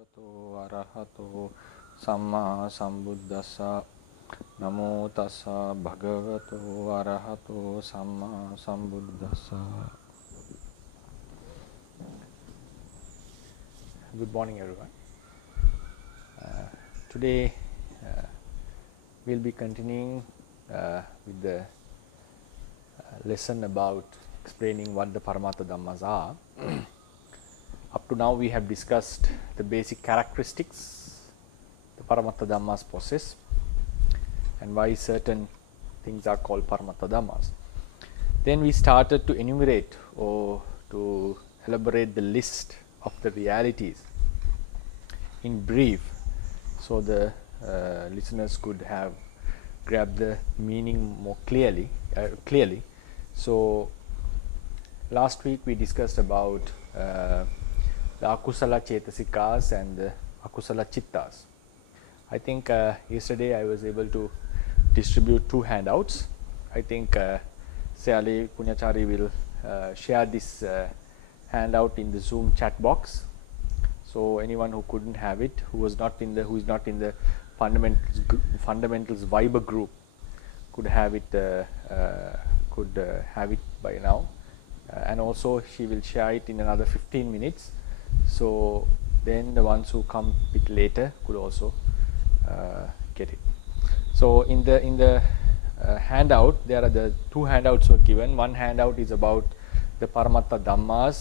භගවතෝ අරහතෝ සම්මා සම්බුද්දස්ස නමෝ තස්ස භගවතෝ අරහතෝ සම්මා සම්බුද්දස්ස. Good morning everyone. Today we'll be continuing with the lesson about explaining what the Paramatha Dhammas are. Up to now we have discussed the basic characteristics the Paramatha Dhammas possess and why certain things are called Paramatha Dhammas. Then we started to enumerate or to elaborate the list of the realities in brief, so the listeners could have grabbed the meaning more clearly. So last week we discussed about the Akusala Chetasikas and the Akusala Chittas. I think yesterday I was able to distribute 2 handouts. I think Seali Punyachari will share this handout in the Zoom chat box. So anyone who couldn't have it, who is not in the fundamentals Viber group, could have it by now. And also she will share it in another 15 minutes. So then the ones who come a bit later could also get it. So in the handout, there are the 2 handouts were given. One handout is about the Paramatha Dhammas,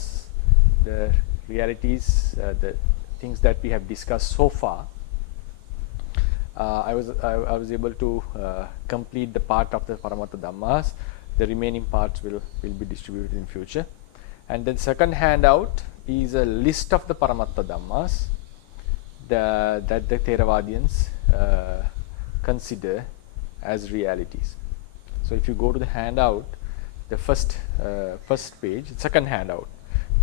the realities, the things that we have discussed so far. I was able to complete the part of the Paramatha Dhammas. The remaining parts will be distributed in future. And then second handout is a list of the Paramatha Dhammas that the Theravadians consider as realities. So if you go to the handout, the first page, second handout,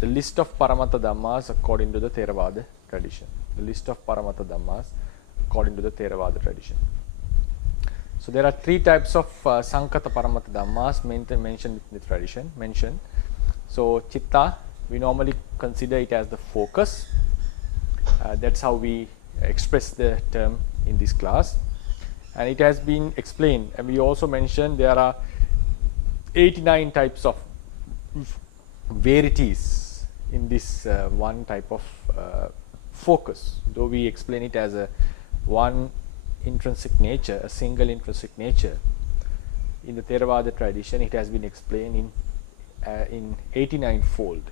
the list of Paramatha Dhammas according to the Theravada tradition. The list of Paramatha Dhammas according to the Theravada tradition. So there are 3 types of Sankata Paramatha Dhammas mentioned in the tradition. So Chitta, we normally consider it as the focus. That's how we express the term in this class. And it has been explained, and we also mentioned there are 89 types of verities in this one type of focus. Though we explain it as a one intrinsic nature, a single intrinsic nature, in the Theravada tradition it has been explained in 89 fold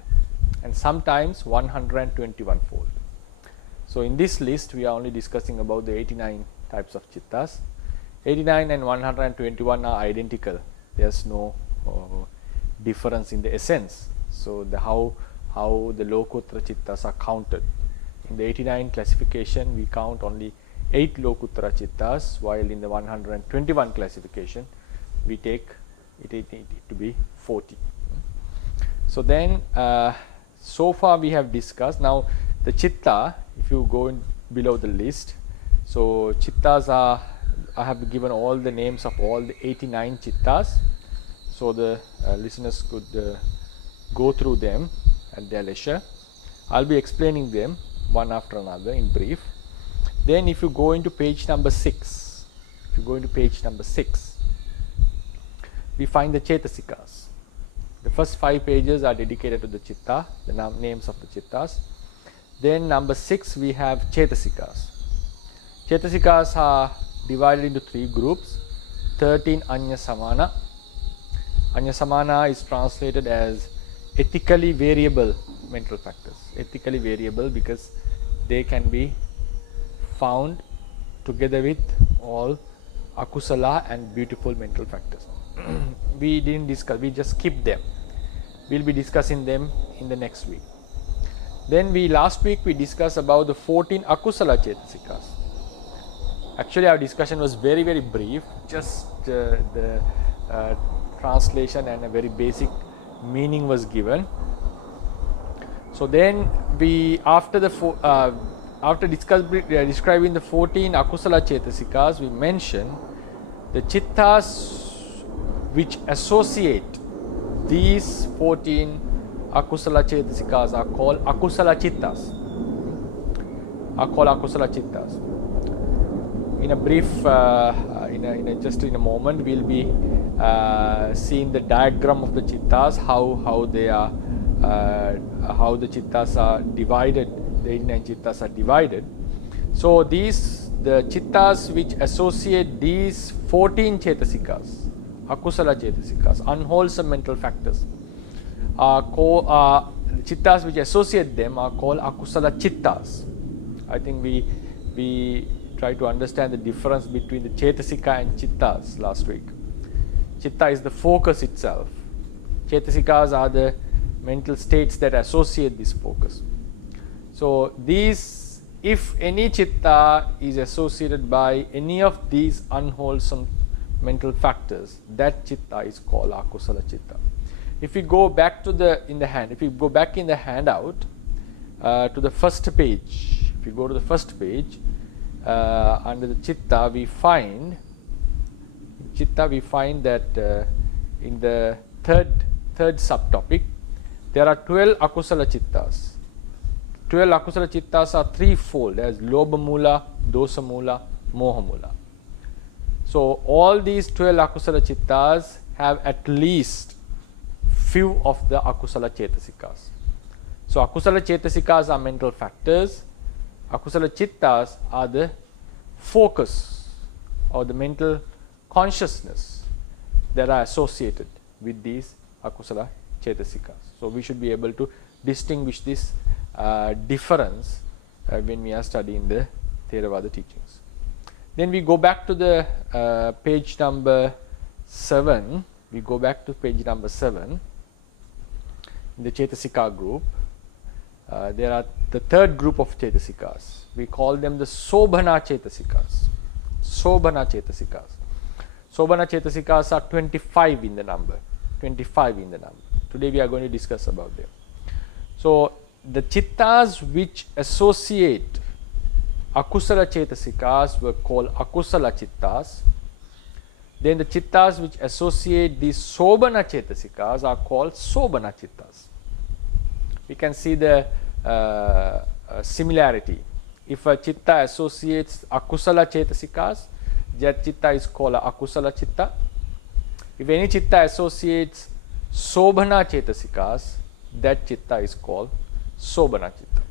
and sometimes 121 fold. So in this list we are only discussing about the 89 types of Chittas. 89 and 121 are identical. There's no difference in the essence. So how the Lokuttara Chittas are counted. In the 89 classification we count only 8 Lokuttara Chittas, while in the 121 classification we take it to be 40. So then so far we have discussed. Now the Chitta, if you go in below the list, so Chittas are, I have given all the names of all the 89 Chittas, so the listeners could go through them at their leisure. I'll be explaining them one after another in brief. Then if you go into page number 6, we find the Chetasikas. The first 5 pages are dedicated to the Chitta, the names of the Chittas. Then number 6 we have Chetasikas. Chetasikas are divided into 3 groups. 13 Anya Samana. Anya Samana is translated as ethically variable mental factors. Ethically variable because they can be found together with all akusala and beautiful mental factors. We didn't discuss, we just skipped them. We'll be discussing them in the next week. Then last week we discussed about the 14 akusala chetasikas. Actually our discussion was very brief, just the translation and a very basic meaning was given. So then after describing the 14 akusala chetasikas, we mentioned the Chittas which associate these 14 akusala chetasikas are called akusala chittas. are called akusala chittas. In a brief, just in a moment, we'll be seeing the diagram of the chittas, how they are, how the chittas are divided. The 89 chittas are divided. So the chittas which associate these 14 chetasikas, akusala chetasikas, unwholesome mental factors, chittas which associate them are called akusala chittas. I think we try to understand the difference between the chetasika and chittas last week. Chitta is the focus itself. Chetasikas are the mental states that associate this focus. So these, if any chitta is associated by any of these unwholesome mental factors, that chitta is called akusala chitta. If we go back to in the handout to the first page, if you go to the first page, under the chitta we find that in the third subtopic there are 12 akusala chittas. 12 akusala chittas are threefold, as lobha mula, dosa mula, moha mula. So all these 12 akusala chittas have at least few of the akusala chetasikas. So akusala chetasikas are mental factors. Akusala chittas are the focus or the mental consciousness that are associated with these akusala chetasikas. So we should be able to distinguish this difference when we are studying the Theravada teachings. Then we go back to the page number 7. We go back to page number 7 in the Chetasika group. There are the third group of Chetasikas. We call them the Sobhana Chetasikas. Sobhana Chetasikas. Sobhana Chetasikas are 25 in the number. 25 in the number. Today we are going to discuss about them. So the chittas which associate akusala chetasikas were called akusala chittas. Then the chittas which associate these sobhana chetasikas are called sobhana chittas. We can see the similarity. If a chitta associates akusala chetasikas, that chitta is called akusala chitta. If any chitta associates sobhana chetasikas, that chitta is called sobhana chitta.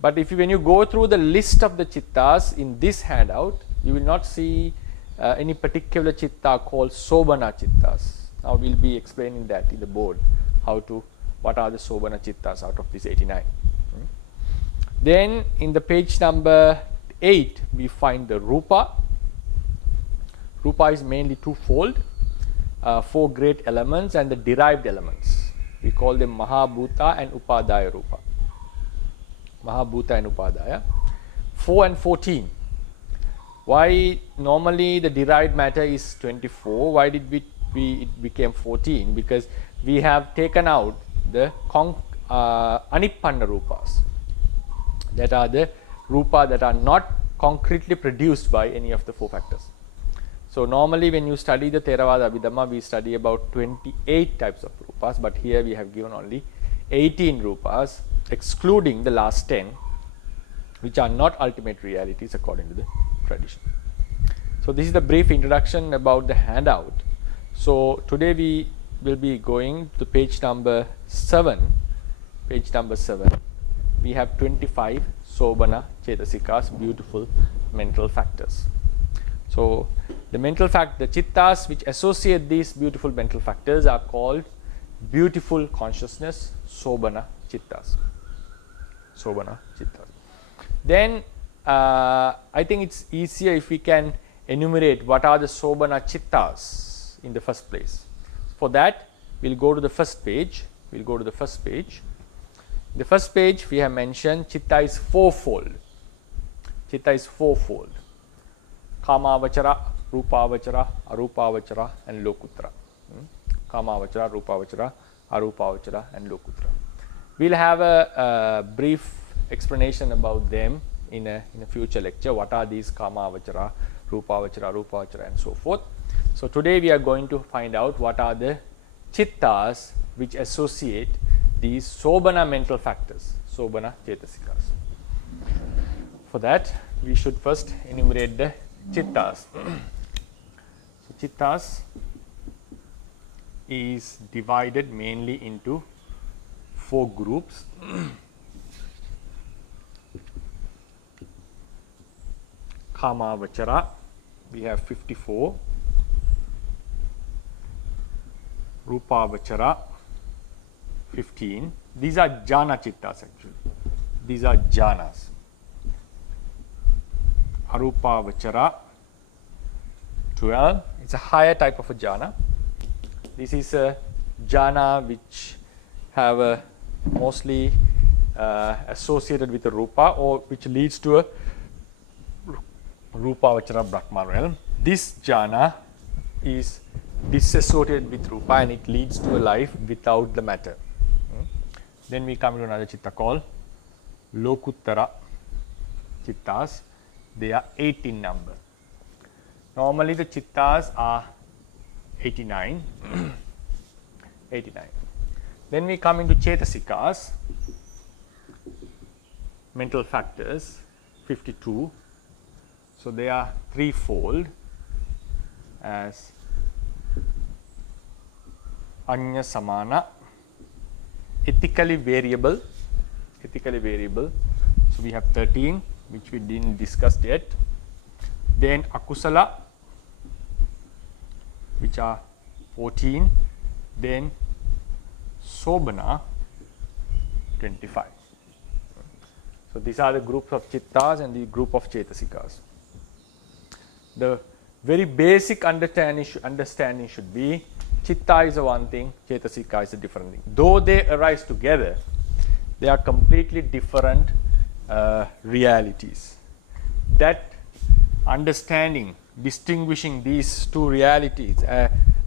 But when you go through the list of the chittas in this handout, you will not see any particular chitta called sobhana chittas. Now we'll be explaining that in the board, what are the sobhana chittas out of these 89. Then in the page number 8 we find the rupa. Rupa is mainly twofold, 4 great elements and the derived elements. We call them Mahabhuta and Upadaya Rupa. Mahabhuta and Upadaya. 4 and 14. Why normally the derived matter is 24? Why did it became 14? Because we have taken out the Anippanna Rupas. That are the Rupa that are not concretely produced by any of the 4 factors. So normally when you study the Theravada Abhidhamma, we study about 28 types of Rupas, but here we have given only 18 Rupas, excluding the last 10, which are not ultimate realities according to the tradition. So this is the brief introduction about the handout. So today we will be going to page number 7. Page number 7. We have 25 Sobhana Chetasikas, beautiful mental factors. So the chittas which associate these beautiful mental factors are called beautiful consciousness, Sobhana Chittas. Sobhana Chittas. Then I think it's easier if we can enumerate what are the Sobhana Chittas in the first place. For that, we'll go to the first page. In the first page, we have mentioned Chitta is fourfold. Chitta is fourfold. Kamavachara, Rupavachara, Arupavachara and Lokutra. Kamavachara, Rupavachara, Arupavachara and Lokutra. We'll have a brief explanation about them in a future lecture. What are these Kamavachara, Rupavachara, Arupavachara and so forth. So today we are going to find out what are the chittas which associate these Sobhana mental factors, Sobhana Chetasikas. For that, we should first enumerate the chittas. So chittas is divided mainly into 4 groups. Kamavachara, we have 54. Rupavachara, 15. These are jhana chittas actually. These are jhanas. Arupavachara, 12. It's a higher type of a jhana. This is a jhana which have a mostly associated with the rupa, or which leads to a Rupavachara Brahma realm. This jhana is disassociated with rupa and it leads to a life without the matter. Then we come to another chitta called Lokuttara chittas. They are 8 in number. Normally the chittas are 89. 89. Then we come into Chetasikas, mental factors, 52. So they are threefold as Anya Samana, ethically variable. So we have 13, which we didn't discuss yet. Then Akusala, which are 14. Then Sobana, 25. So these are the groups of chittas and the group of chetasikas. The very basic understanding should be chitta is a one thing, chetasika is a different thing. Though they arise together, they are completely different realities. That understanding, distinguishing these two realities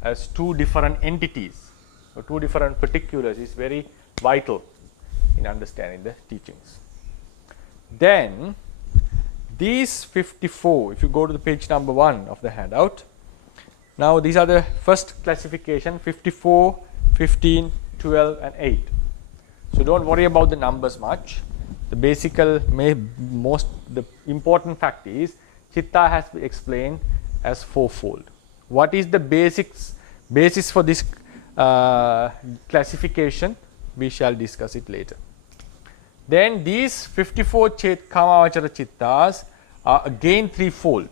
as two different entities or two different particulars is very vital in understanding the teachings. Then these 54, if you go to the page number 1 of the handout, now these are the first classification: 54, 15, 12 and 8. So don't worry about the numbers much. The important fact is chitta has been explained as fourfold. What is the basis for this classification? We shall discuss it later. Then these 54 Kamavachara chittas are again threefold.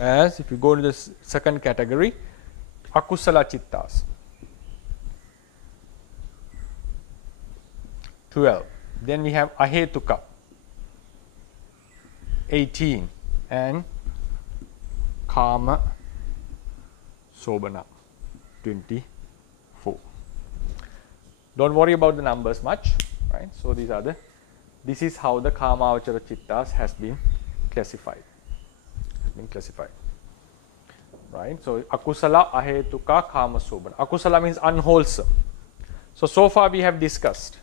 As if you go to the second category, Akusala chittas, 12. Then we have Ahetuka, 18, and Kama Sobana, 24. Don't worry about the numbers much, right? So this is how the Kamavachara chittas has been classified. Right? So Akusala, Ahetuka, Kama Sobana. Akusala means unwholesome. So far we have discussed,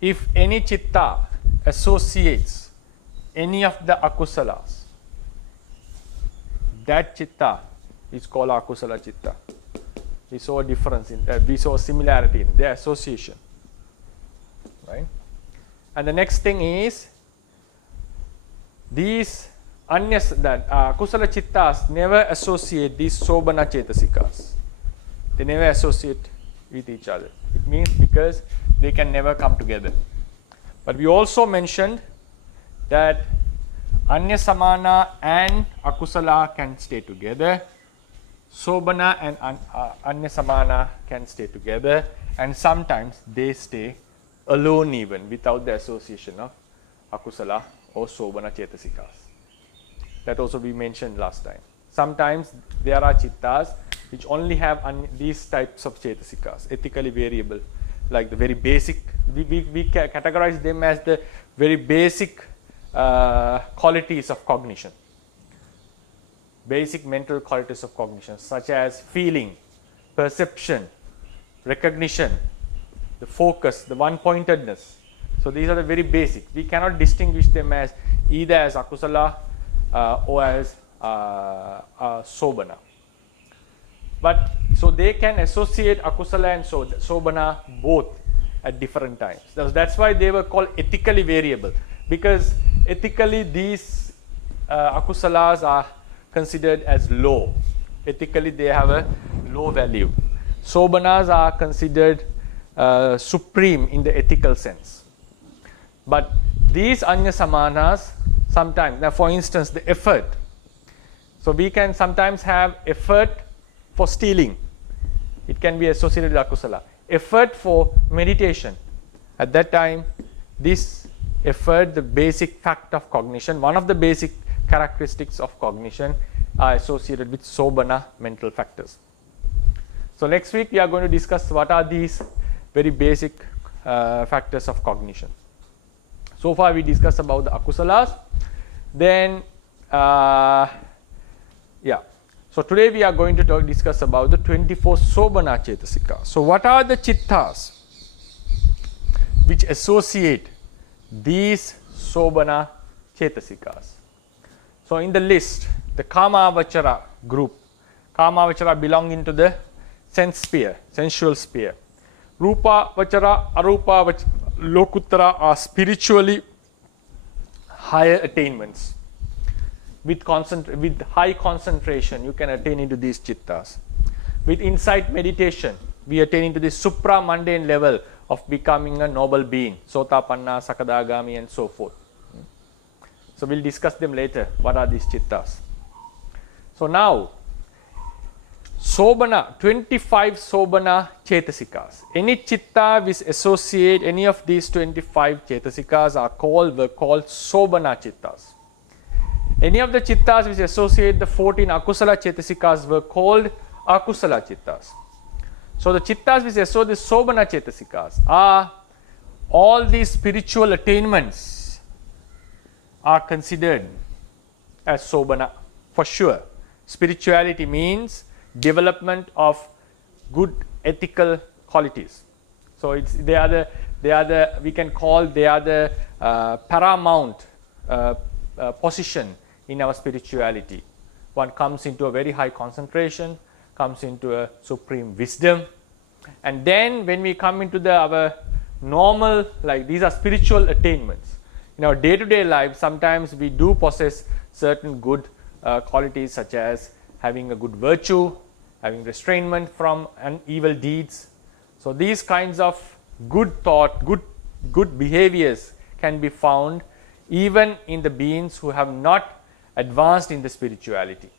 if any chitta associates any of the akusalas, that chitta is called Akusala chitta. We saw a difference we saw a similarity in their association. Right? And the next thing is these Kusala chittas never associate these Sobana chetasikas. They never associate with each other. It means because they can never come together. But we also mentioned that Anya Samana and Akusala can stay together. Sobana and Anya Samana can stay together, and sometimes they stay alone even without the association of Akusala or Sobana chetasikas. That also we mentioned last time. Sometimes there are chittas which only have these types of chetasikas, ethically variable, like the very basic. We categorize them as the very basic qualities of cognition. Basic mental qualities of cognition, such as feeling, perception, recognition, the focus, the one-pointedness. So these are the very basic. We cannot distinguish them as either as Akusala or as Sobana. But so they can associate Akusala and Sobana both at different times. That's why they were called ethically variable, because ethically these akusalas are considered as low. Ethically they have a low value. Sobanas are considered supreme in the ethical sense. But these anya samanas sometimes, now for instance the effort. So we can sometimes have effort for stealing. It can be associated with akusala. Effort for meditation. At that time, this effort, the basic fact of cognition, one of the basic characteristics of cognition are associated with sobana mental factors. So next week we are going to discuss what are these very basic factors of cognition. So far we discussed about the akusalas. Then so today we are going to discuss about the 24 sobana chetasika. So what are the chittas which associate these sobana chetasikas? So in the list, the Kamavachara group, Kamavachara belong into the sense sphere, sensual sphere. Rupa Vachara, Arupa Vachara, Lokuttara are spiritually higher attainments. With high concentration, you can attain into these chittas. With insight meditation, we attain into this supra-mundane level of becoming a noble being, Sotapanna, Sakadagami and so forth. So we'll discuss them later. What are these chittas? So now, sobana, 25 sobana chetasikas. Any chitta which associate any of these 25 chetasikas were called sobana chittas. Any of the chittas which associate the 14 akusala chetasikas were called akusala chittas. So the chittas which associate the sobana chetasikas are all these spiritual attainments are considered as sobana for sure. Spirituality means development of good ethical qualities. So they are the we can call they are the paramount position in our spirituality. One comes into a very high concentration, comes into a supreme wisdom, and then when we come into our normal, like these are spiritual attainments. In our day-to-day life, sometimes we do possess certain good qualities such as having a good virtue, having restrainment from evil deeds. So these kinds of good thought, good behaviors can be found even in the beings who have not advanced in the spirituality,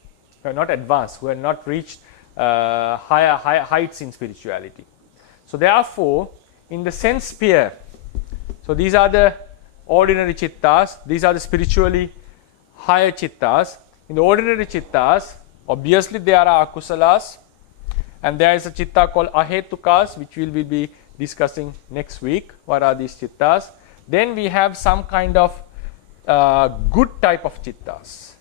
who are not advanced, who have not reached higher heights in spirituality. So therefore, in the sense sphere, so these are the ordinary chittas, these are the spiritually higher chittas. In the ordinary chittas, obviously there are akusalas, and there is a chitta called ahetukas, which we will be discussing next week. What are these chittas? Then we have some kind of good type of chittas,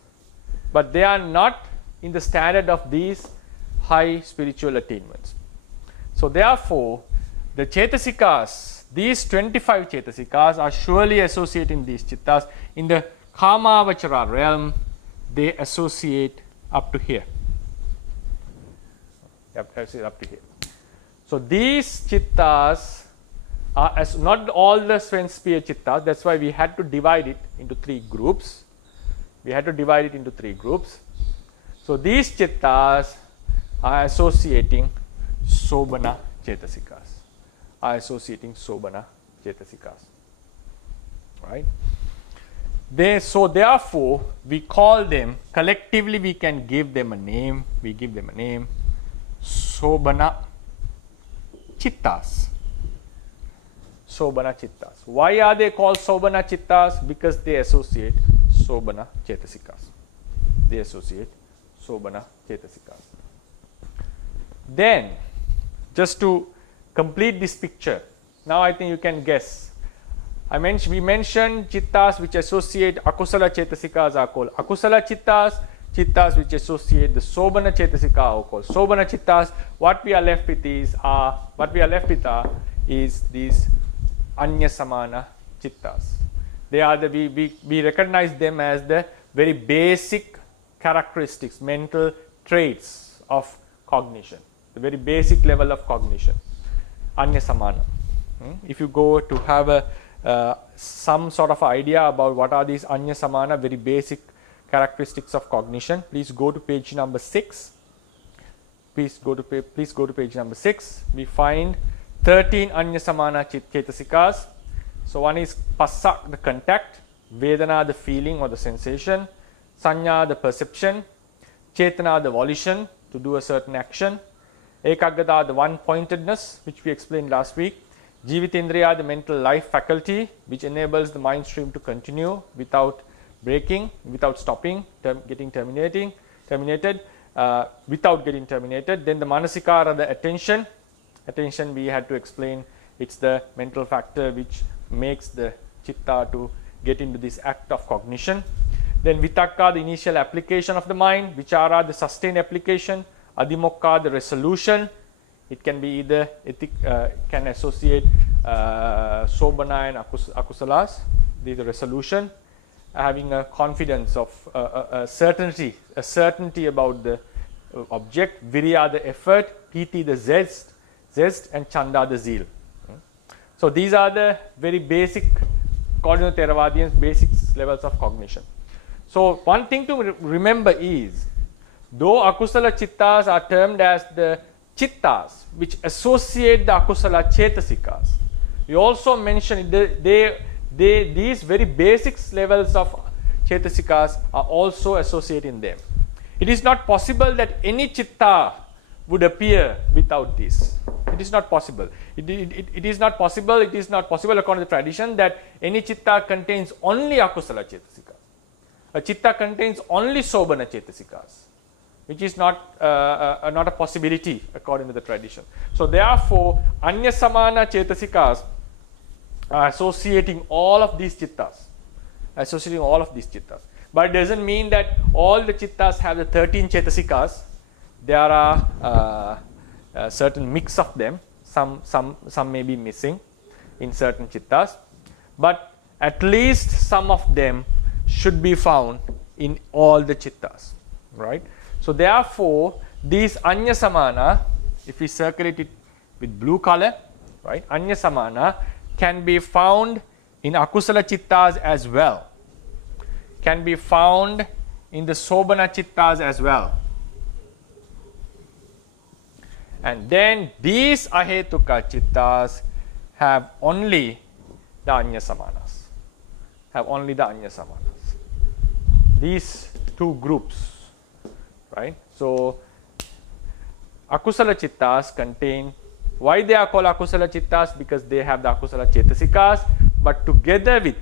but they are not in the standard of these high spiritual attainments. So therefore, the chetasikas, these 25 chetasikas are surely associating these chittas. In the Kamavachara realm, they associate up to here. Up to here. So these chittas are as not all the sense sphere chittas. That's why we had to divide it into 3 groups. So these chittas are associating sobana chetasikas. Right? So therefore, we call them collectively. We can give them a name. We give them a name. Sobana chittas. Sobana chittas. Why are they called sobana chittas? Because they associate sobana chetasikas. Then, just to complete this picture, now I think you can guess. We mentioned chittas which associate akusala chetasikas are called akusala chittas. Chittas which associate the sobana chetasika are called sobana chittas. What we are left with is these anya samana chittas. They are we recognize them as the very basic characteristics, mental traits of cognition, the very basic level of cognition, anya samana. If you go to have some sort of idea about what are these Anya Samana, very basic characteristics of cognition. Please go to page number 6. Please go to page number 6. We find 13 Anya Samana Chetasikas. So one is Passa, the contact, Vedana, the feeling or the sensation, Sanya, the perception, Chetana, the volition to do a certain action, Ekaggata, the one-pointedness, which we explained last week, Jivitindriya, the mental life faculty, which enables the mind stream to continue without breaking, without stopping, getting terminated, without getting terminated. Then the Manasikara, the attention. Attention we had to explain, it's the mental factor which makes the Chitta to get into this act of cognition. Then Vitakka, the initial application of the mind, Vichara, the sustained application, Adhimokka, the resolution. It can be either can associate Sobana and Akusalas, the resolution, having a confidence of a certainty about the object, Virya, the effort, Piti, the zest, and Chanda, the zeal. So these are the very basic, according to Theravadians, basic levels of cognition. So one thing to remember is, though Akusala Chittas are termed as the Chittas which associate the Akusala Chetasikas, we also mentioned these very basic levels of Chetasikas are also associated in them. It is not possible that any Chitta would appear without this. It is not possible. It is not possible. It is not possible according to the tradition that any Chitta contains only Akusala Chetasikas. A Chitta contains only Sobana Chetasikas, which is not a possibility according to the tradition. So therefore, Anya Samana Chetasikas are associating all of these Chittas. But it doesn't mean that all the Chittas have the 13 Chetasikas. There are a certain mix of them. Some may be missing in certain Chittas. But at least some of them should be found in all the Chittas. Right? So therefore, these Anya Samana, if we circulate it with blue color, right, Anya Samana can be found in Akusala Chittas as well. Can be found in the Sobana Chittas as well. And then these Ahetuka Chittas have only the Anya Samanas. These two groups. Right? So, Akusala Chittas contain, why they are called Akusala Chittas? Because they have the Akusala Chetasikas, but together with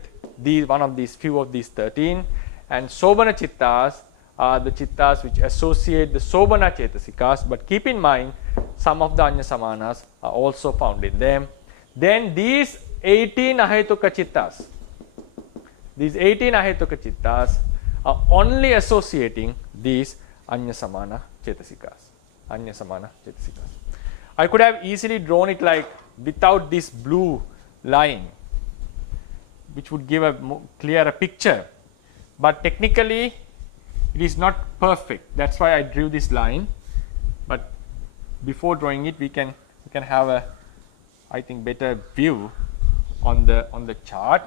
few of these 13, and Sobana Chittas are the Chittas which associate the Sobana Chetasikas, but keep in mind, some of the Anya Samanas are also found in them. Then these 18 Ahetuka Chittas are only associating these Anya Samana Chetasikas. I could have easily drawn it like without this blue line, which would give a clearer picture. But technically, it is not perfect. That's why I drew this line. But before drawing it, we can have a, I think, better view on the chart.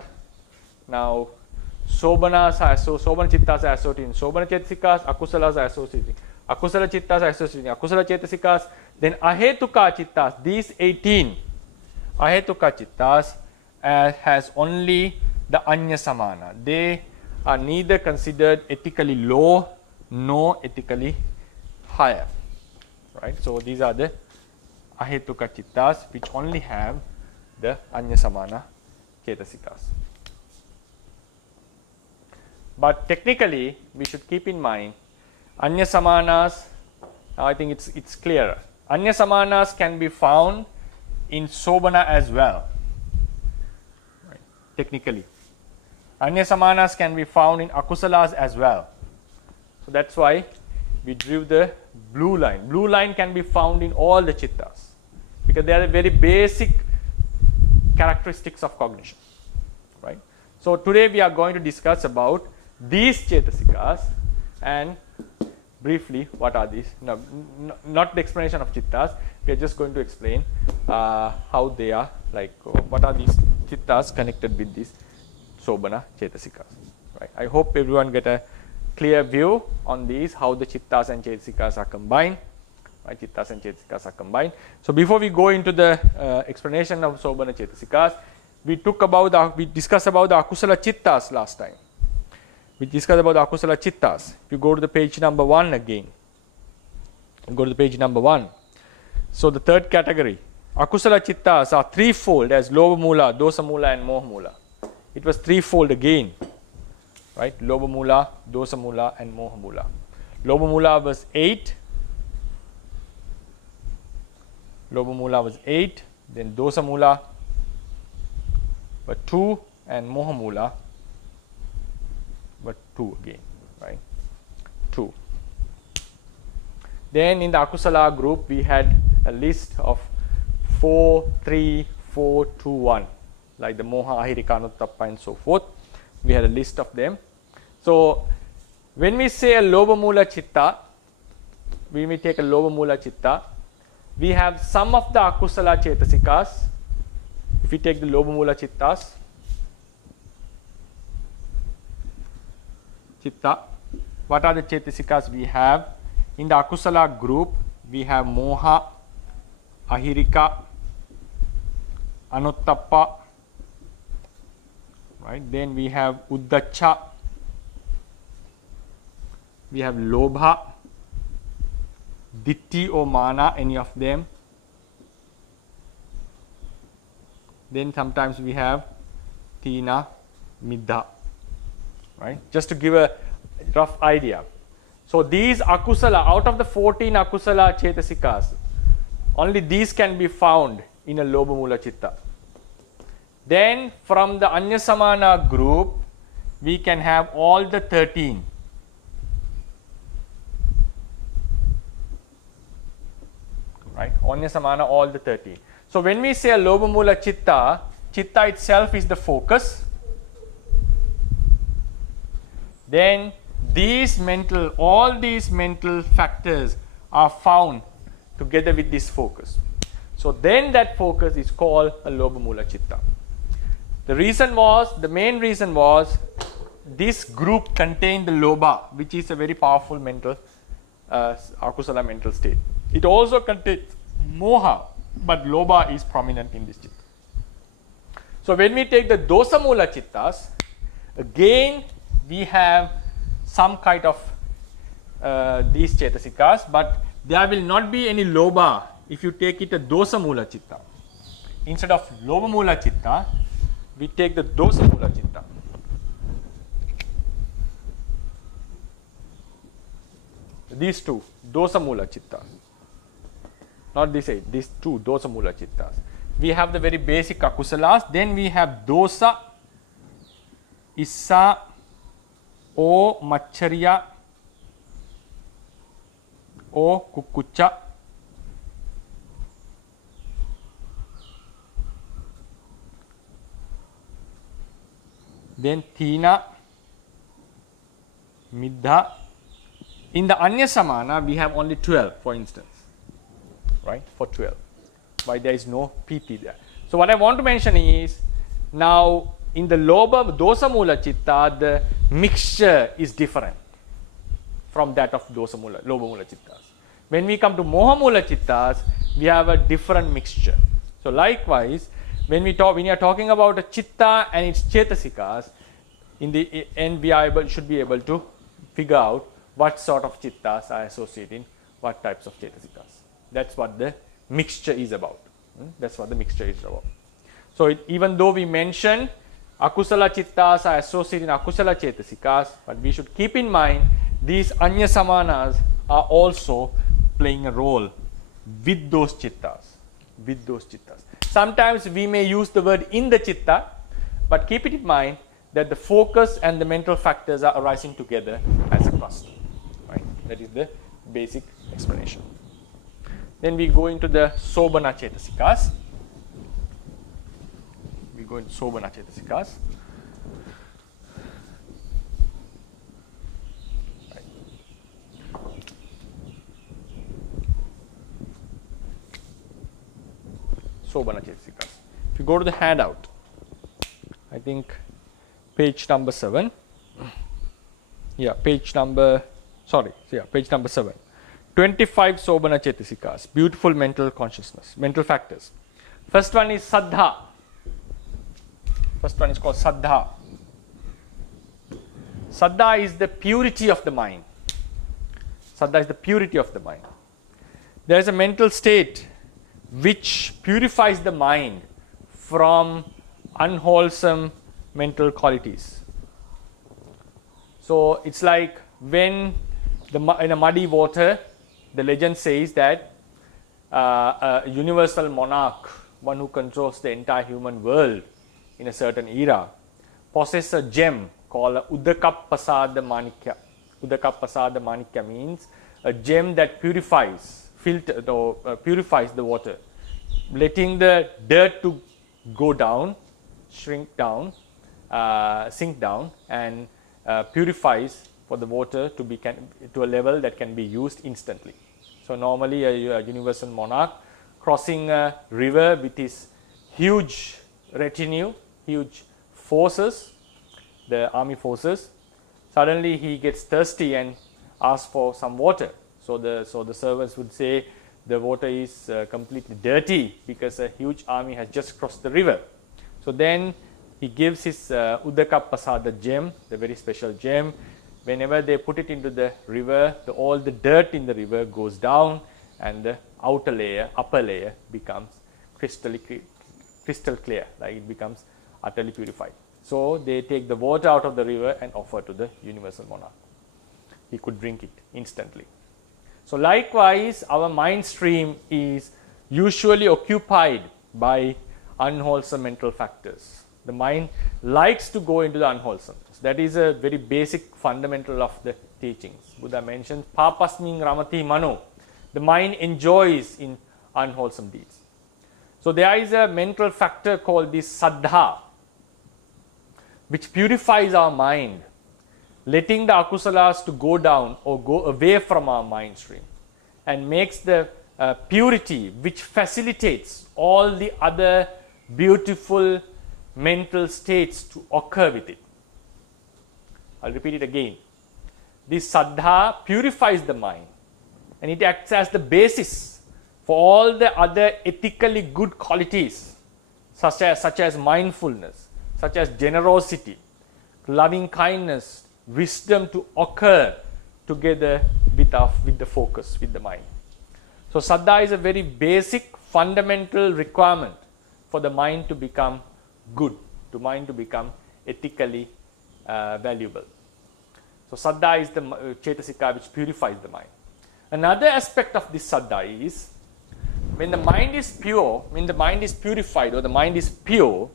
Now, Sobana Chittas are associated in Sobana Chetasikas, Akusalas are associated. Akusala Chittas are associated in Akusala Chetasikas. Then Ahetuka Chittas, these 18 Ahetuka Chittas has only the Anya Samana. They are neither considered ethically low nor ethically higher. Right? So these are the Ahetuka Chittas which only have the Anya Samana Chetasikas. But technically, we should keep in mind Anya Samanas, I think it's clearer. Anya Samanas can be found in Sobana as well. Right. Technically. Anya Samanas can be found in Akusalas as well. So that's why we drew the blue line. Blue line can be found in all the Chittas because they are the very basic characteristics of cognition. Right. So today we are going to discuss about these Chetasikas and briefly what are these. No, not the explanation of Chittas. We are just going to explain how they are, like what are these Chittas connected with these Sobhana Chetasikas. Right. I hope everyone get a clear view on these, how the Chittas and Chetasikas are combined. Right, Chittas and Chetasikas are combined. So before we go into the explanation of Sobhana Chetasikas, we discussed about the Akusala Chittas last time. We discussed about the Akusala Chittas. If you go to the page number 1 again, go to the page number 1. So the third category, Akusala Chittas are threefold as Lobha Mula, Dosa Mula and Moha Mula. It was threefold again, right? Lobha Mula, Dosa Mula and Moha Mula. Lobha Mula was 8. Lobha Mula was 8. Then Dosa Mula were 2 and Moha Mula were 2 again, right? 2. Then in the Akusala group, we had a list of 4, 3, 4, 2, 1, like the Moha, Ahirika, Anuttappa and so forth. We had a list of them. So when we say a Lobha Mula Chitta, when we take a Lobha Mula Chitta, we have some of the Akusala Chetasikas. If we take the Lobha Mula Chitta, what are the Chetasikas we have? In the Akusala group, we have Moha, Ahirika, Anuttappa, right? Then we have Uddacha, we have Lobha, Ditti or Mana, any of them. Then sometimes we have Tina, Middha, right? Just to give a rough idea. So these Akusala, out of the 14 Akusala Chetasikas, only these can be found in a Lobha Mula Chitta. Then from the Anyasamana group, we can have all the 13. Right? Anyasamana, all the 13. So when we say a Lobha Mula Chitta, Chitta itself is the focus. Then all these mental factors are found together with this focus. So then that focus is called a Lobha Mula Chitta. The main reason was this group contained the Lobha, which is a very powerful mental, Akusala mental state. It also contains Moha, but Lobha is prominent in this Chitta. So when we take the Dosa Mula Chittas, again we have some kind of these Chetasikas, but there will not be any Lobha if you take it a Dosa Mula Chitta. Instead of Lobha Mula Chitta, we take the Dosa Mula Chitta. These two, Dosa Mula Chittas. Not these 8, these 2 Dosa Mula Chittas. We have the very basic Akusalas, then we have Dosa, Issa, O Machariya, O Kukucha, then Tina, Middha. In the Anyasamana, we have only 12, for instance, right? For 12. Why there is no PP there? So what I want to mention is, now in the Lobha Dosa Mula Chitta, the mixture is different from that of Lobha Mula Chittas. When we come to Moha Mula Chittas, we have a different mixture. So likewise, when we are talking about a Chitta and its Chetasikas, in the end we should be able to figure out what sort of Chittas are associating what types of Chetasikas. That's what the mixture is about. That's what the mixture is about. So even though we mentioned Akusala Chittas are associated in Akusala Chetasikas, but we should keep in mind these Anyasamanas are also playing a role with those Chittas. Sometimes we may use the word in the Chitta, but keep it in mind that the focus and the mental factors are arising together as a cluster. Right? That is the basic explanation. Then we go into the Sobhana Chetasikas. We go into Sobhana Chetasikas. Right. Sobhana Chetasikas. If you go to the handout, I think page number 7. Yeah, page number 7. 25 Sobhana Chetasikas, beautiful mental consciousness, mental factors. First one is Saddha. First one is called Saddha. Saddha is the purity of the mind. Saddha is the purity of the mind. There is a mental state which purifies the mind from unwholesome mental qualities. So it's like when in a muddy water, the legend says that a universal monarch, one who controls the entire human world in a certain era, possesses a gem called Udakappasada Manikya. Udakappasada Manikya means a gem that purifies, purifies the water, letting the dirt to go down, shrink down, sink down, and purifies for the water to be to a level that can be used instantly. So normally a universal monarch crossing a river with his huge retinue, huge forces, the army forces, suddenly he gets thirsty and asks for some water. So the servants would say the water is completely dirty because a huge army has just crossed the river. So then he gives his Udakappasada gem, the very special gem. Whenever they put it into the river, all the dirt in the river goes down and the outer layer, upper layer becomes crystal clear, like it becomes utterly purified. So they take the water out of the river and offer to the universal monarch. He could drink it instantly. So likewise, our mind stream is usually occupied by unwholesome mental factors. The mind likes to go into the unwholesome. So that is a very basic fundamental of the teachings. Buddha mentions papasming ramati mano. The mind enjoys in unwholesome deeds. So there is a mental factor called this saddha, which purifies our mind, letting the akusalas to go down or go away from our mind stream, and makes the purity which facilitates all the other beautiful mental states to occur with it. I'll repeat it again. This saddha purifies the mind, and it acts as the basis for all the other ethically good qualities such as mindfulness, such as generosity, loving kindness, wisdom to occur together with the focus, with the mind. So saddha is a very basic fundamental requirement for the mind to become good, to mind to become ethically valuable. So saddha is the chetasika which purifies the mind. Another aspect of this saddha is when the mind is pure, when the mind is purified or the mind is pure,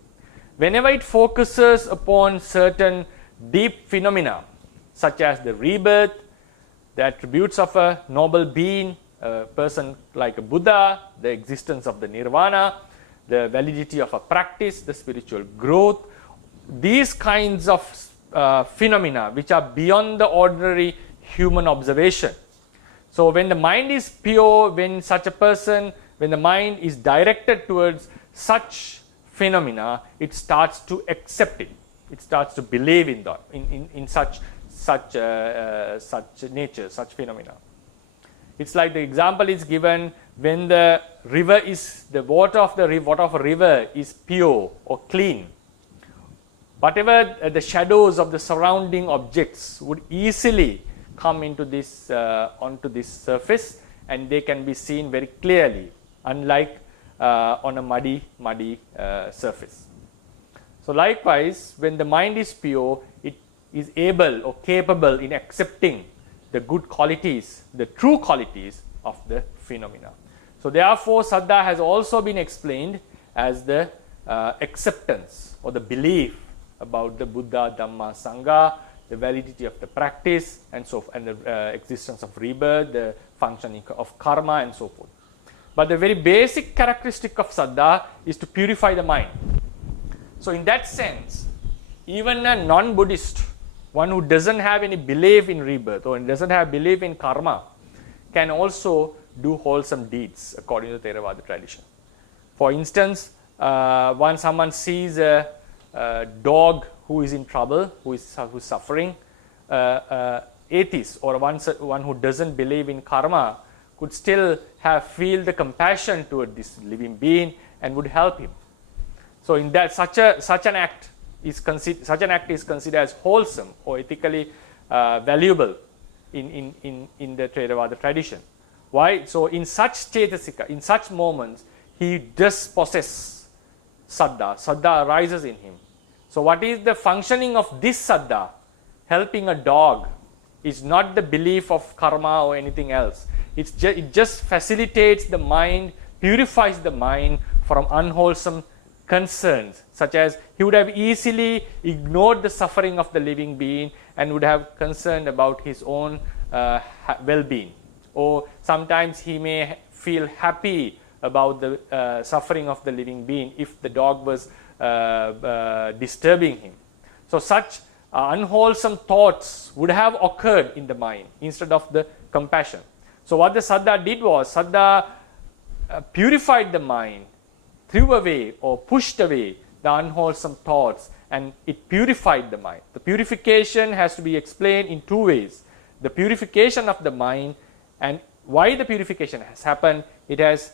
whenever it focuses upon certain deep phenomena such as the rebirth, the attributes of a noble being, a person like a Buddha, the existence of the nirvana, the validity of a practice, the spiritual growth, these kinds of phenomena which are beyond the ordinary human observation. So when the mind is pure, when the mind is directed towards such phenomena, it starts to accept it. It starts to believe in that, in such nature, such phenomena. It's like the example is given when the water of a river is pure or clean. Whatever the shadows of the surrounding objects would easily come into this onto this surface, and they can be seen very clearly, unlike on a muddy surface. So likewise, when the mind is pure, it is able or capable in accepting the good qualities, the true qualities of the phenomena. So therefore, saddha has also been explained as the acceptance or the belief about the Buddha, Dhamma, Sangha, the validity of the practice, and the existence of rebirth, the functioning of karma, and so forth. But the very basic characteristic of saddha is to purify the mind. So in that sense, even a non-Buddhist, one who doesn't have any belief in rebirth or doesn't have belief in karma, can also do wholesome deeds according to Theravada tradition. For instance, when someone sees a dog who is in trouble, who's suffering, atheist or one who doesn't believe in karma could still feel the compassion toward this living being and would help him. So in that such an act is considered as wholesome or ethically valuable in the Theravada tradition. Why? So in such cetasika, in such moments, he does possess saddha. Saddha arises in him. So what is the functioning of this saddha? Helping a dog is not the belief of karma or anything else. It just facilitates the mind, purifies the mind from unwholesome concerns, such as he would have easily ignored the suffering of the living being and would have concerned about his own well-being. Or sometimes he may feel happy about the suffering of the living being if the dog was disturbing him. So such unwholesome thoughts would have occurred in the mind instead of the compassion. So what the saddha did was, saddha purified the mind, threw away or pushed away the unwholesome thoughts, and it purified the mind. The purification has to be explained in two ways. The purification of the mind, and why the purification has happened, it has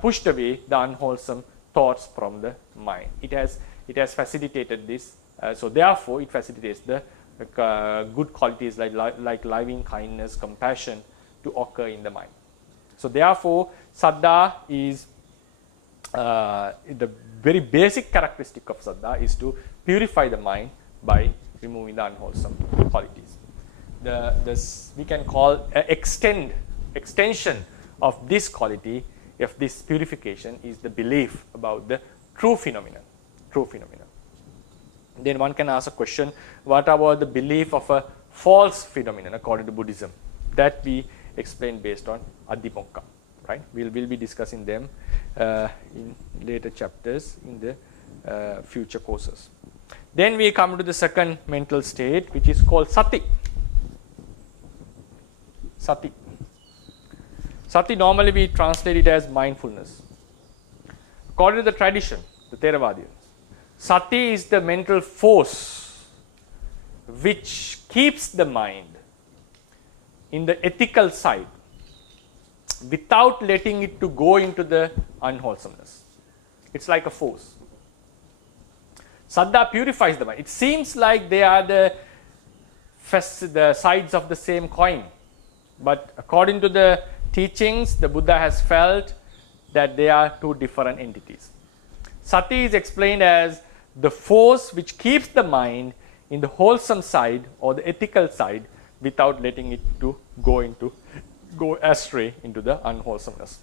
pushed away the unwholesome thoughts from the mind. It has facilitated this. So therefore, it facilitates the good qualities like loving kindness, compassion to occur in the mind. So therefore, saddha is the very basic characteristic of saddha is to purify the mind by removing the unwholesome qualities. We can call extension of this quality, of this purification, is the belief about the true phenomenon. Then one can ask a question, what about the belief of a false phenomenon according to Buddhism? That we explain based on Adhimokka, right? We'll be discussing them in later chapters in the future courses. Then we come to the second mental state, which is called sati. Sati normally we translate it as mindfulness. According to the tradition, the Theravadians, sati is the mental force which keeps the mind in the ethical side without letting it to go into the unwholesomeness. It's like a force. Saddha purifies the mind. It seems like they are the sides of the same coin. But according to the teachings, the Buddha has felt that they are two different entities. Sati is explained as the force which keeps the mind in the wholesome side or the ethical side without letting it to go astray into the unwholesomeness.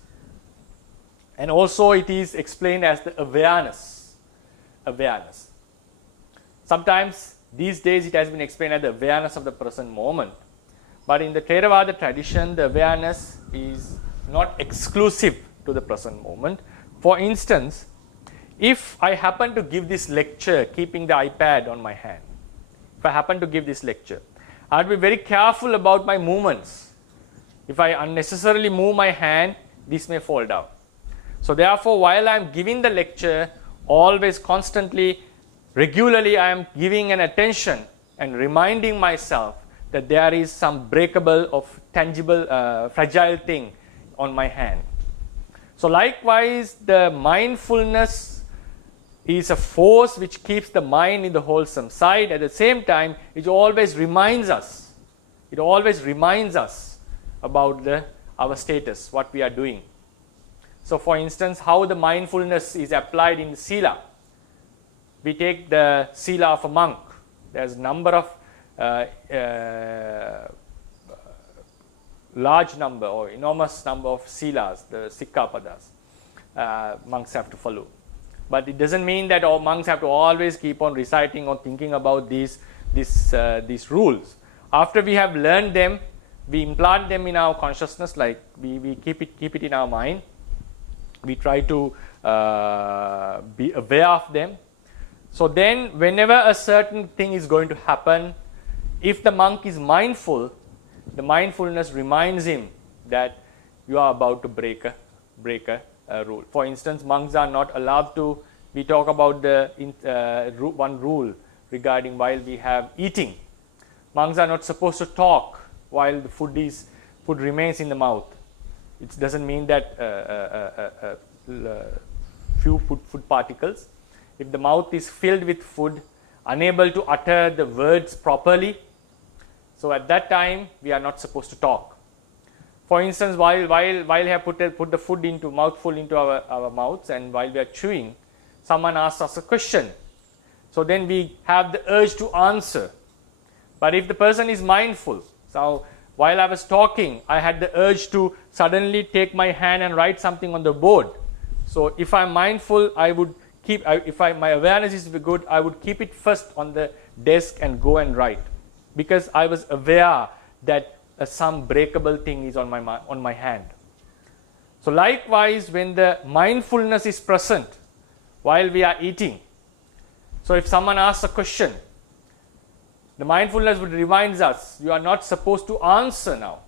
And also it is explained as the awareness. Sometimes these days it has been explained as the awareness of the present moment. But in the Theravada tradition, the awareness is not exclusive to the present moment. For instance, if I happen to give this lecture keeping the iPad on my hand, if I happen to give this lecture, I have to be very careful about my movements. If I unnecessarily move my hand, this may fall down. So therefore, while I am giving the lecture, always constantly, regularly I am giving an attention and reminding myself that there is some breakable of tangible, fragile thing on my hand. So likewise, the mindfulness is a force which keeps the mind in the wholesome side. At the same time, it always reminds us about our status, what we are doing. So for instance, how the mindfulness is applied in Sila. We take the Sila of a monk. There's a number of large number or enormous number of Silas, the Sikkhapadas, monks have to follow. But it doesn't mean that all monks have to always keep on reciting or thinking about these rules. After we have learned them, we implant them in our consciousness, like we keep it in our mind. We try to be aware of them. So then whenever a certain thing is going to happen, if the monk is mindful, the mindfulness reminds him that you are about to break a rule. For instance, monks are not allowed to, we talk about the one rule, regarding while we have eating. Monks are not supposed to talk while the food remains in the mouth. It doesn't mean that few food particles. If the mouth is filled with food, unable to utter the words properly, so at that time we are not supposed to talk. For instance, while we have put the food into mouthful into our mouths, and while we are chewing, someone asks us a question. So then we have the urge to answer. But if the person is mindful, so while I was talking, I had the urge to suddenly take my hand and write something on the board. So if I'm mindful, I would keep, if my awareness is good, I would keep it first on the desk and go and write, because I was aware that some breakable thing is on my hand. So likewise, when the mindfulness is present while we are eating, so if someone asks a question, the mindfulness would remind us, you are not supposed to answer now.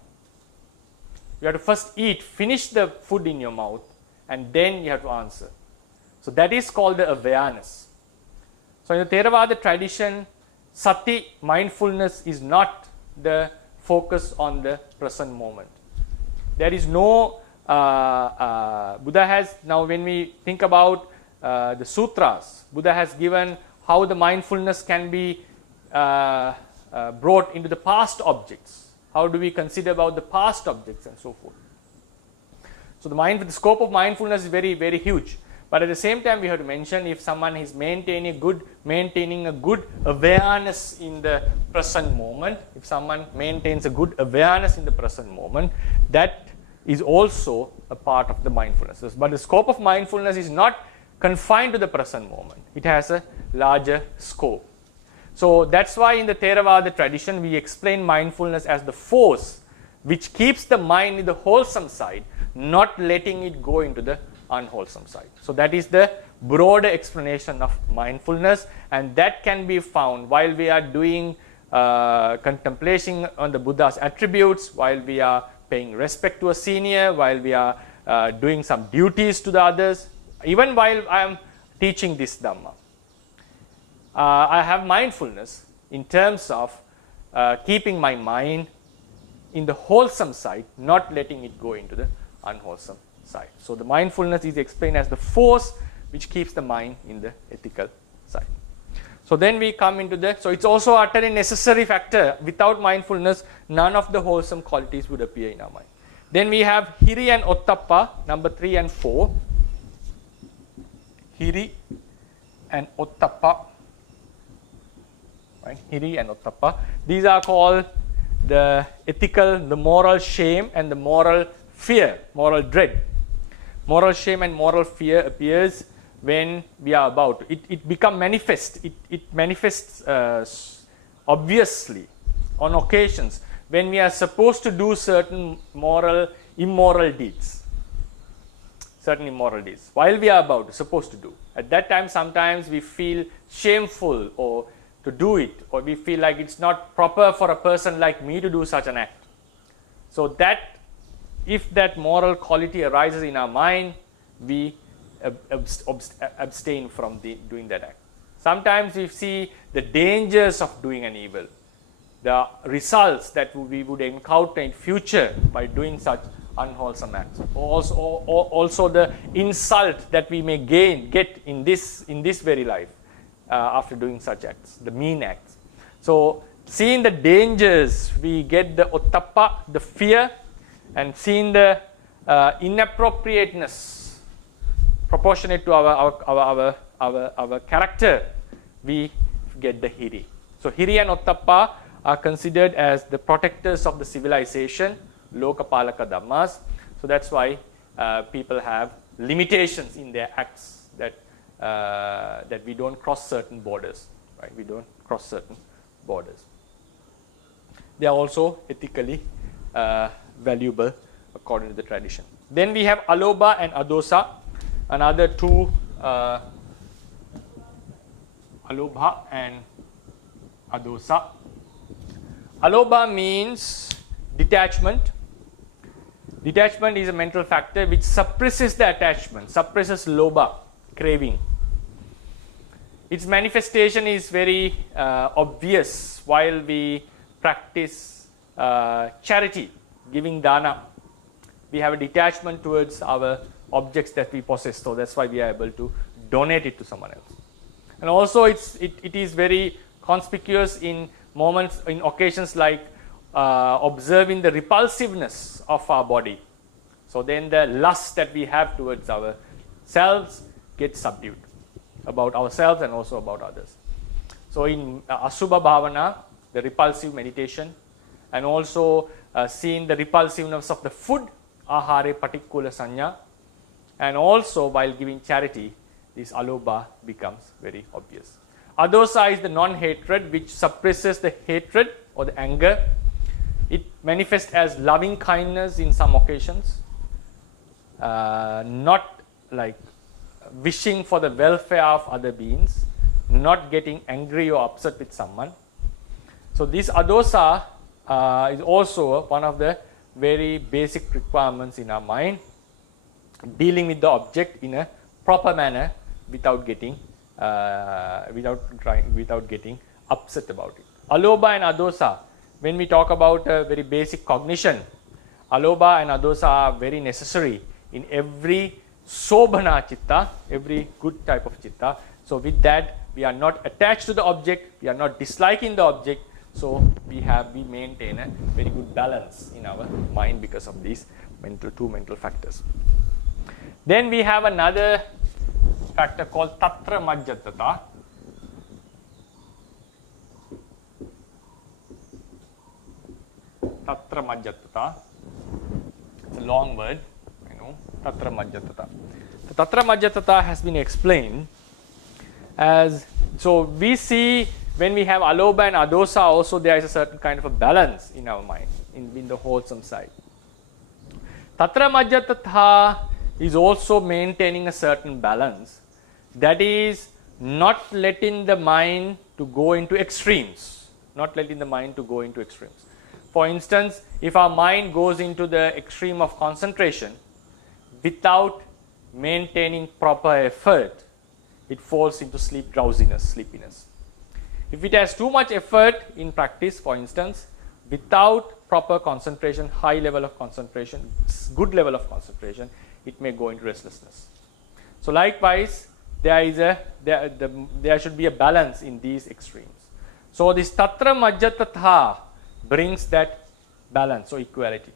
You have to first eat, finish the food in your mouth, and then you have to answer. So that is called the awareness. So in the Theravada tradition, sati, mindfulness, is not the focus on the present moment. There is no, Buddha has, now when we think about the sutras, Buddha has given how the mindfulness can be brought into the past objects. How do we consider about the past objects and so forth. So the scope of mindfulness is very, very huge. But at the same time, we have to mention, if someone is maintaining a good awareness in the present moment, if someone maintains a good awareness in the present moment, that is also a part of the mindfulness. But the scope of mindfulness is not confined to the present moment. It has a larger scope. So that's why in the Theravada tradition, we explain mindfulness as the force which keeps the mind in the wholesome side, not letting it go into the unwholesome side. So that is the broader explanation of mindfulness, and that can be found while we are doing contemplation on the Buddha's attributes, while we are paying respect to a senior, while we are doing some duties to the others, even while I am teaching this Dhamma. I have mindfulness in terms of keeping my mind in the wholesome side, not letting it go into the unwholesome side. So the mindfulness is explained as the force which keeps the mind in the ethical side. So then we come into the, so it's also utterly necessary factor. Without mindfulness, none of the wholesome qualities would appear in our mind. Then we have Hiri and Ottappa, number 3 and 4. Hiri and Ottappa. Right? Hiri and Ottappa. These are called the ethical, the moral shame and the moral fear, moral dread. Moral shame and moral fear appears when we are about. It becomes manifest. It manifests obviously on occasions when we are supposed to do certain immoral deeds. Certain immoral deeds. While we are about, supposed to do. At that time, sometimes we feel shameful or to do it, or we feel like it's not proper for a person like me to do such an act. So that, if that moral quality arises in our mind, we abstain from doing that act. Sometimes we see the dangers of doing an evil, the results that we would encounter in future by doing such unwholesome acts. Also the insult that we may get in this very life after doing such acts, the mean acts. So seeing the dangers, we get the ottappa, the fear, and seeing the inappropriateness proportionate to our character, we get the hiri. So hiri and ottappa are considered as the protectors of the civilization, lokapalaka dhammas. So that's why people have limitations in their acts, that we don't cross certain borders, right? We don't cross certain borders. They are also ethically valuable according to the tradition. Then we have alobha and adosa, another two, alobha and adosa. Alobha means detachment. Detachment is a mental factor which suppresses the attachment, suppresses lobha, craving. its manifestation is very obvious while we practice charity, giving dana. We have a detachment towards our objects that we possess, so that's why we are able to donate it to someone else. And also it is very conspicuous in moments, in occasions like observing the repulsiveness of our body. So then the lust that we have towards ourselves gets subdued, about ourselves and also about others. So in Asubha Bhavana, the repulsive meditation, and also seeing the repulsiveness of the food, Ahare Patikkula Sanya, and also while giving charity, this alobha becomes very obvious. Adosa is the non-hatred which suppresses the hatred or the anger. It manifests as loving kindness in some occasions, not like wishing for the welfare of other beings, not getting angry or upset with someone. So this adosa is also one of the very basic requirements in our mind, dealing with the object in a proper manner without getting getting upset about it. Alobha and adosa, when we talk about very basic cognition, alobha and adosa are very necessary in every sobhana chitta, every good type of chitta. So with that, we are not attached to the object, we are not disliking the object, so we maintain a very good balance in our mind because of these two mental factors. Then we have another factor called tatra majjatata. Tatra majjatata. It's a long word, tatra majjatata. The tatra majjatata has been explained as, so we see when we have alobha and adosa also there is a certain kind of a balance in our mind, in the wholesome side. Tatra majjatata is also maintaining a certain balance, that is not letting the mind to go into extremes, For instance, if our mind goes into the extreme of concentration without maintaining proper effort, it falls into sleepiness. If it has too much effort in practice, for instance, without proper concentration, high level of concentration, good level of concentration, it may go into restlessness. So likewise, there should be a balance in these extremes. So this tatra majjatata brings that balance, so equality.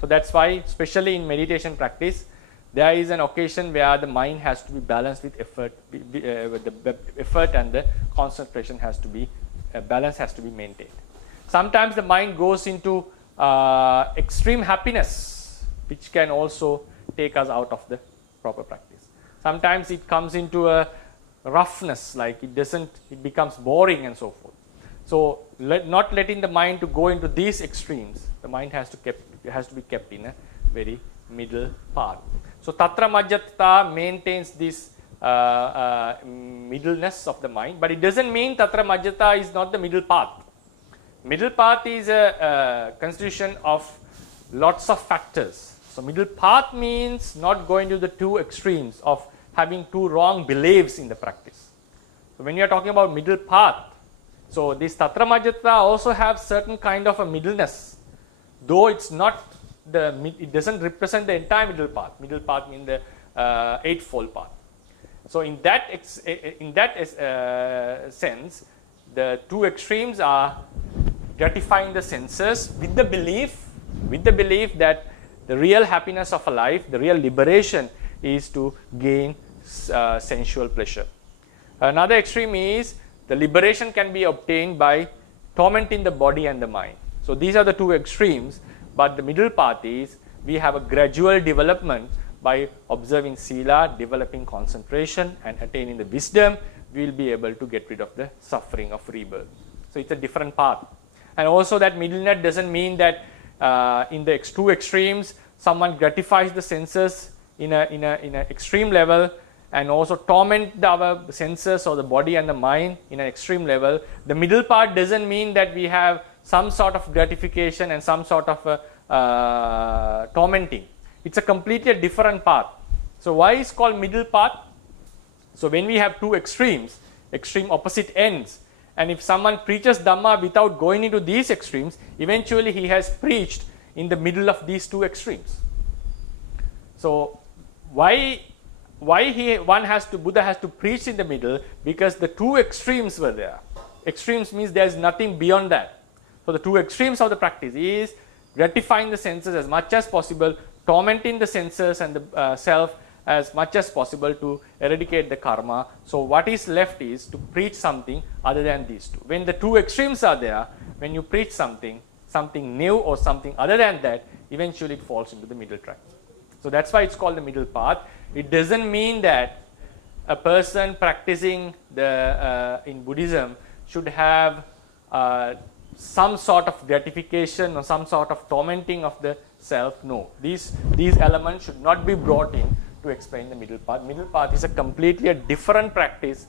So that's why, especially in meditation practice, there is an occasion where the mind has to be balanced with effort, the effort and the concentration has to be, balance has to be maintained. Sometimes the mind goes into extreme happiness, which can also take us out of the proper practice. Sometimes it comes into a roughness, like it becomes boring and so forth. So not letting the mind to go into these extremes, the mind has to be kept in a very middle path. So tatra majjatata maintains this middleness of the mind, but it doesn't mean tatra majjata is not the middle path. Middle path is a constitution of lots of factors. So middle path means not going to the two extremes of having two wrong beliefs in the practice. So when you are talking about middle path, so this tatra majjata also have certain kind of a middleness, though it's not it doesn't represent the entire middle path. Middle path means the eightfold path. So in that sense, the two extremes are gratifying the senses with the belief that the real happiness of a life, the real liberation, is to gain sensual pleasure. Another extreme is the liberation can be obtained by tormenting the body and the mind. So these are the two extremes, but the middle path is we have a gradual development by observing sila, developing concentration and attaining the wisdom, we will be able to get rid of the suffering of rebirth. So it's a different path. And also that middleness doesn't mean that in the two extremes someone gratifies the senses in an extreme level and also torment our senses or the body and the mind in an extreme level. The middle part doesn't mean that we have some sort of gratification and some sort of tormenting. It's a completely different path. So why is called middle path? So when we have two extremes, extreme opposite ends, and if someone preaches Dhamma without going into these extremes, eventually he has preached in the middle of these two extremes. So why Buddha has to preach in the middle? Because the two extremes were there. Extremes means there is nothing beyond that. So the two extremes of the practice is gratifying the senses as much as possible, tormenting the senses and the self as much as possible to eradicate the karma. So what is left is to preach something other than these two. When the two extremes are there, when you preach something new or something other than that, eventually it falls into the middle track. So that's why it's called the middle path. It doesn't mean that a person practicing in Buddhism should have some sort of gratification or some sort of tormenting of the self. No, these elements should not be brought in to explain the middle path. Middle path is a completely different practice,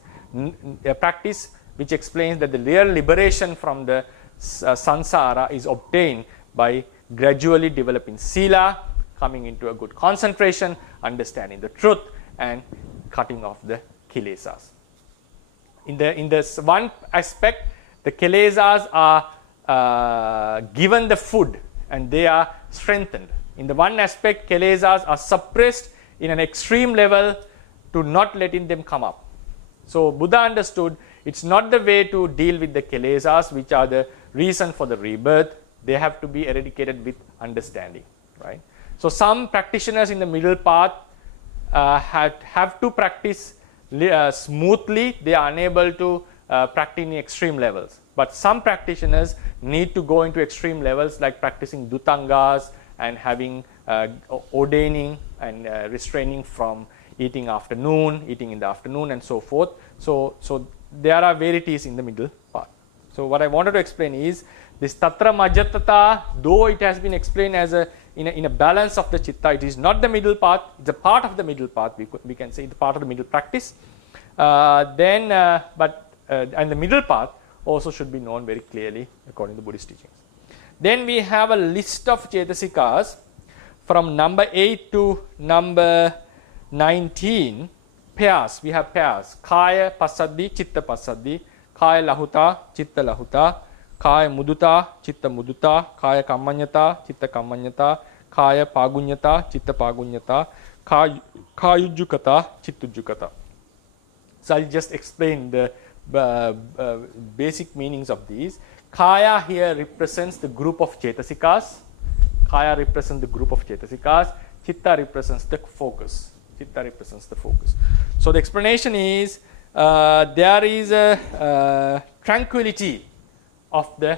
a practice which explains that the real liberation from the samsara is obtained by gradually developing sila, coming into a good concentration, understanding the truth, and cutting off the kilesas. In this one aspect, the kilesas are given the food and they are strengthened. In the one aspect, kilesas are suppressed in an extreme level to not letting them come up. So Buddha understood it's not the way to deal with the kilesas, which are the reason for the rebirth. They have to be eradicated with understanding, right? So some practitioners in the middle path have to practice smoothly. They are unable to practice in extreme levels. But some practitioners need to go into extreme levels, like practicing dhutangas and having ordaining and restraining from eating in the afternoon, and so forth. So there are varieties in the middle path. So what I wanted to explain is this tatra majjatata, though it has been explained as in a balance of the chitta, it is not the middle path. It's a part of the middle path. We can say it's part of the middle practice. And the middle path also should be known very clearly according to Buddhist teachings. Then we have a list of cetasikas from number 8 to number 19. Pairs. We have pairs. Kaya passaddhi, chitta passaddhi. Kaya lahuta, chitta lahuta. Kaya mudita, chitta mudita. Kaya kammanyata, chitta kammanyata. Kaya pagunyata, chitta pagunyata. Kayujjukata, chittujjukata. So I'll just explain the basic meanings of these. Kaya here represents the group of cetasikas. Kaya represents the group of cetasikas. Chitta represents the focus. Chitta represents the focus. So the explanation is there is a tranquility of the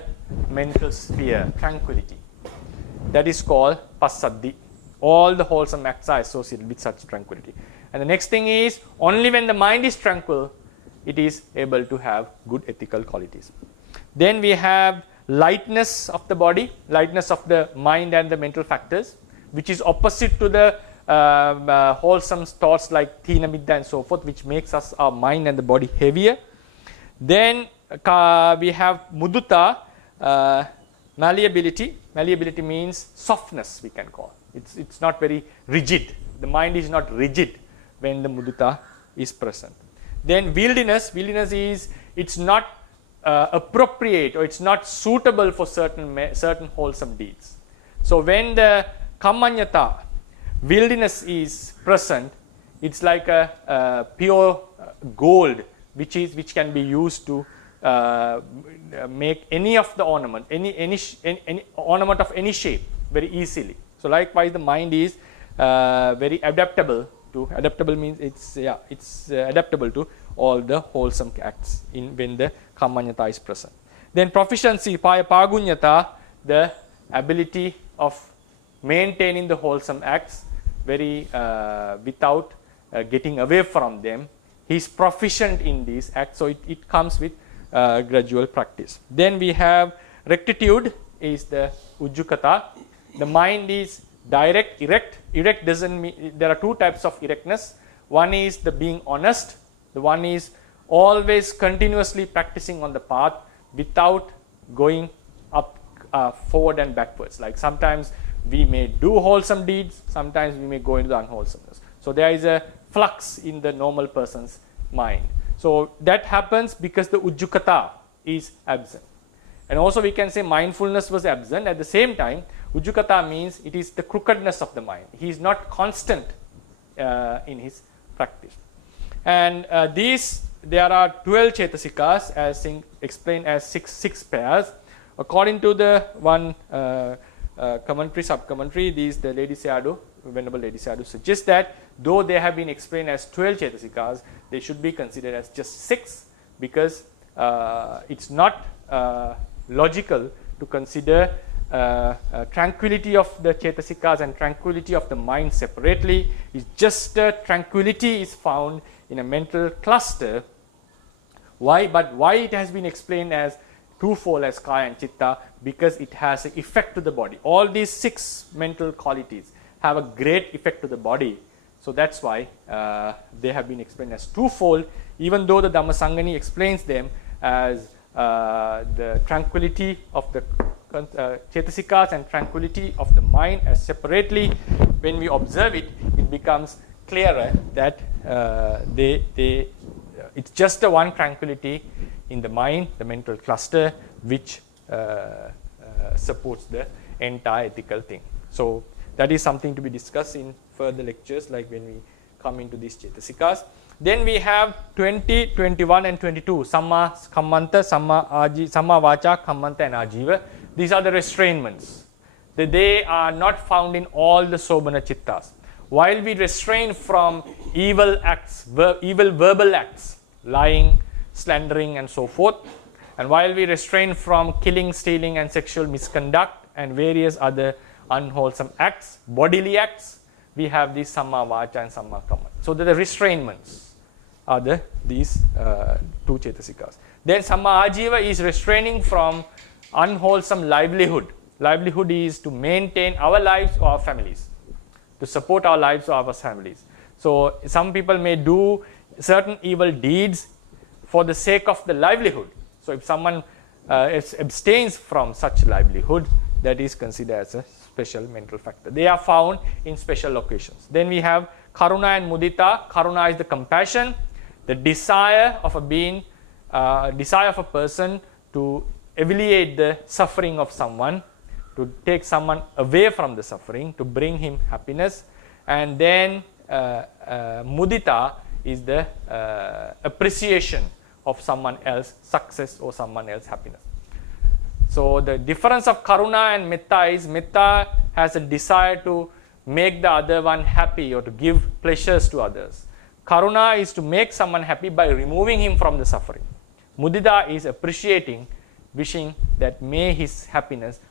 mental sphere. Tranquility. That is called passaddhi. All the wholesome acts are associated with such tranquility. And the next thing is, only when the mind is tranquil, it is able to have good ethical qualities. Then we have lightness of the body, lightness of the mind and the mental factors, which is opposite to the wholesome thoughts like thina middha and so forth, which makes our mind and the body heavier. Then we have mudita, malleability. Malleability means softness, we can call. It's not very rigid. The mind is not rigid when the mudita is present. Then wieldiness. Wieldiness is it's not appropriate or it's not suitable for certain wholesome deeds. So when the kammanyata, wieldiness is present, it's like a pure gold which can be used to make any of the ornament, any ornament of any shape very easily. So likewise, the mind is very adaptable to. Adaptable means it's adaptable to all the wholesome acts when the kammanyata is present. Then proficiency, pagunyata, the ability of maintaining the wholesome acts very without getting away from them. He is proficient in these acts, so it comes with gradual practice. Then we have rectitude is the ujjukata. The mind is direct, erect. Erect doesn't mean, there are two types of erectness. One is the being honest. The one is always continuously practicing on the path without going up, forward and backwards. Like sometimes we may do wholesome deeds, sometimes we may go into the unwholesomeness. So there is a flux in the normal person's mind. So that happens because the ujjukata is absent. And also we can say mindfulness was absent. At the same time, ujjukata means it is the crookedness of the mind. He is not constant in his practice. And there are 12 chetasikas as explained as six pairs. According to the one commentary, sub-commentary, the Lady Sayadaw, Venerable Lady Sayadaw suggests that though they have been explained as 12 chetasikas, they should be considered as just 6 because it's not logical to consider tranquility of the chetasikas and tranquility of the mind separately. It's just tranquility is found in a mental cluster. Why? But why it has been explained as twofold as kaya and chitta? Because it has an effect to the body. All these 6 mental qualities have a great effect to the body. So that's why they have been explained as twofold, even though the Dhammasangani explains them as the tranquility of the chetasikas and tranquility of the mind as separately. When we observe it, it becomes clearer that it's just a one tranquility in the mind, the mental cluster, which supports the entire ethical thing. So that is something to be discussed in further lectures, like when we come into these chetasikas. Then we have 20, 21 and 22, Samma Kammanta, Samma Vacha, Kammanta and Ajiva. These are the restrainments. They are not found in all the Sobhana Chittas. While we restrain from evil acts, evil verbal acts, lying, slandering and so forth, and while we restrain from killing, stealing and sexual misconduct and various other unwholesome acts, bodily acts, we have these Samma Vacha and Samma Kammanta. So the restrainments are these 2 chetasikas. Then Samma Ajiva is restraining from unwholesome livelihood. Livelihood is to maintain our lives or our families, to support our lives or our families. So some people may do certain evil deeds for the sake of the livelihood. So if someone abstains from such livelihood, that is considered as a special mental factor. They are found in special occasions. Then we have Karuna and Mudita. Karuna is the compassion, the desire of a being, desire of a person to alleviate the suffering of someone, to take someone away from the suffering, to bring him happiness. And then Mudita is the appreciation of someone else's success or someone else's happiness. So the difference of Karuna and Metta is Metta has a desire to make the other one happy or to give pleasures to others. Karuna is to make someone happy by removing him from the suffering. Mudita is appreciating, wishing that may his happiness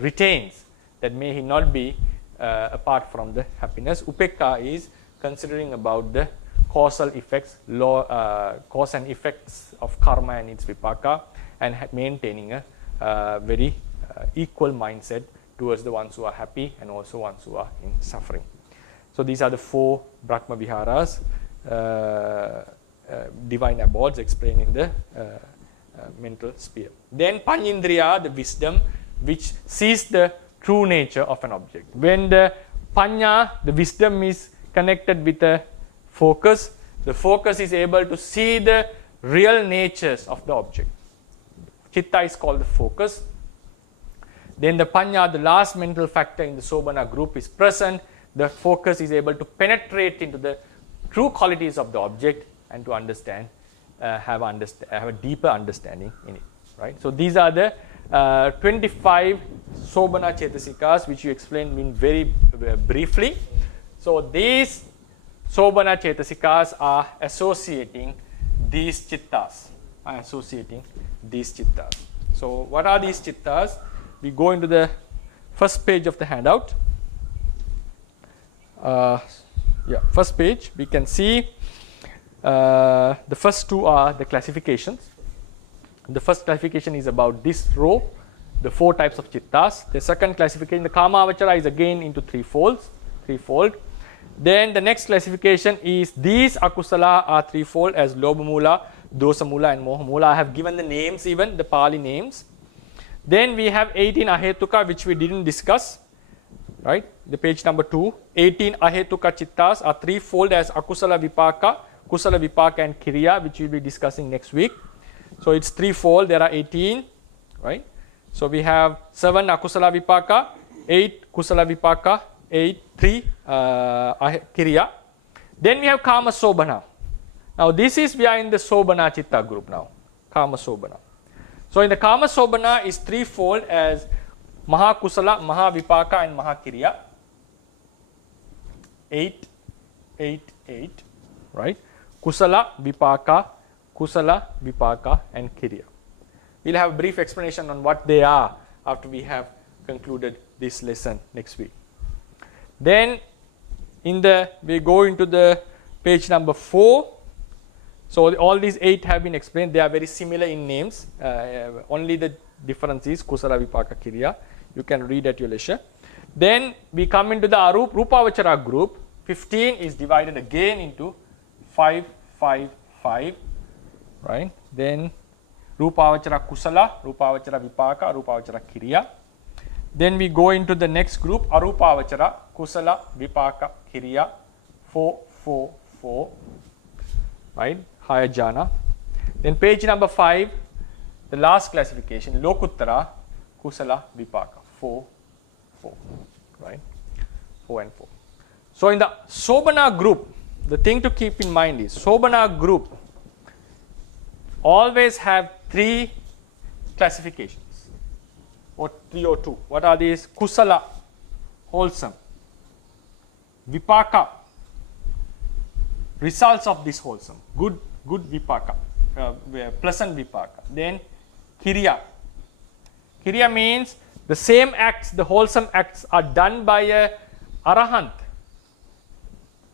retains, that may he not be apart from the happiness. Upekka is considering about the causal effects, cause and effects of karma and its vipaka, and maintaining a very equal mindset towards the ones who are happy and also ones who are in suffering. So these are the 4 Brahma Viharas, divine abodes explained in the mental sphere. Then Panyindriya, the wisdom, which sees the true nature of an object. When the Panya, the wisdom, is connected with the focus, the focus is able to see the real natures of the object. Chitta is called the focus. Then the Panya, the last mental factor in the Sobhana group, is present. The focus is able to penetrate into the true qualities of the object and to understand, have a deeper understanding in it. Right? So these are the 25 Sobhana Chetasikas, which you explained in very briefly. So these Sobhana Chetasikas are associating these Chittas. So what are these Chittas? We go into the first page of the handout. First page, we can see the first 2 are the classifications. The first classification is about this row, the 4 types of Chittas. The second classification, the Kamavachara, is again into threefold. Then the next classification is these Akusala are threefold as Lobhamula, Dosamula and Mohamula. I have given the names, even the Pali names. Then we have 18 Ahetuka, which we didn't discuss. Right? The page number 2. 18 Ahetuka Chittas are threefold as Akusala Vipaka, Kusala Vipaka and Kriya, which we'll be discussing next week. So it's threefold. There are 18, right? So we have 7 Akusala Vipaka, 8 Kusala Vipaka, 3 Kriya. Then we have Kama Sobhana. Now this is, we are in the Sobhana Chitta group now, Kama Sobhana. So in the Kama Sobhana is threefold as Maha Kusala, Maha Vipaka and Maha Kriya. 8, 8, 8, right? Kusala, Vipaka and Kriya. We'll have a brief explanation on what they are after we have concluded this lesson next week. Then we go into the page number 4. So all these 8 have been explained. They are very similar in names. Only the difference is Kusala, Vipaka, Kriya. You can read at your leisure. Then we come into the Rupavachara group. 15 is divided again into 5, 5, 5. Right? Then Rupavachara Kusala, Rupavachara Vipaka, Rupavachara Kriya. Then we go into the next group, Arupavachara, Kusala, Vipaka, Kriya, 4, 4, 4. Right? Higher jhana. Then page number 5, the last classification, Lokuttara, Kusala, Vipaka, 4, 4. Right? 4 and 4. So in the Sobhana group, the thing to keep in mind is Sobhana group always have 3 classifications, or 3 or 2. What are these? Kusala, wholesome. Vipaka, results of this wholesome, good Vipaka, pleasant Vipaka. Then Kriya. Kriya means the same acts, the wholesome acts are done by a Arahant.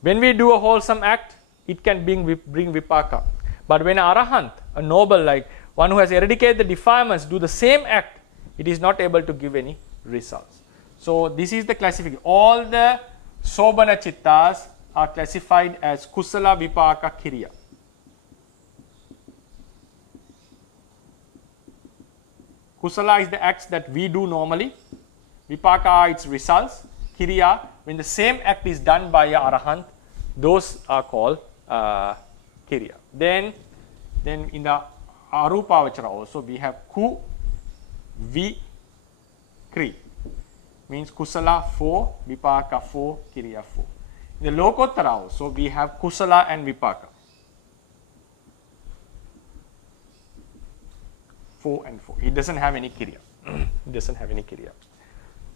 When we do a wholesome act, it can bring Vipaka. But when an Arahant, a noble, like one who has eradicated the defilements, do the same act, it is not able to give any results. So this is the classification. All the Sobhana Chittas are classified as Kusala, Vipaka, Kriya. Kusala is the acts that we do normally. Vipaka are its results. Kriya, when the same act is done by a Arahant, those are called Kriya. Then in the Arupavachara also we have Ku, Vi, Kri. Means Kusala 4, Vipaka 4, Kriya 4. In the Lokottara also we have Kusala and Vipaka. 4 and 4. It doesn't have any Kriya. It doesn't have any Kriya.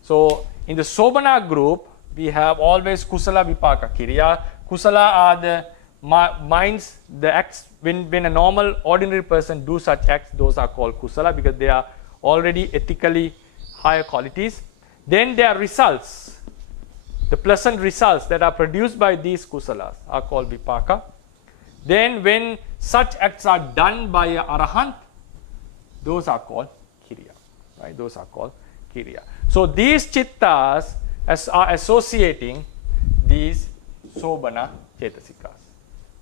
So in the Sobhana group, we have always Kusala, Vipaka, Kriya. Kusala are the minds, the acts, when a normal ordinary person do such acts, those are called Kusala because they are already ethically higher qualities. Then there are results. The pleasant results that are produced by these Kusalas are called Vipaka. Then when such acts are done by a Arahant, those are called Kriya. Right? Those are called Kriya. So these Chittas are associating these Sobhana Chetasikas.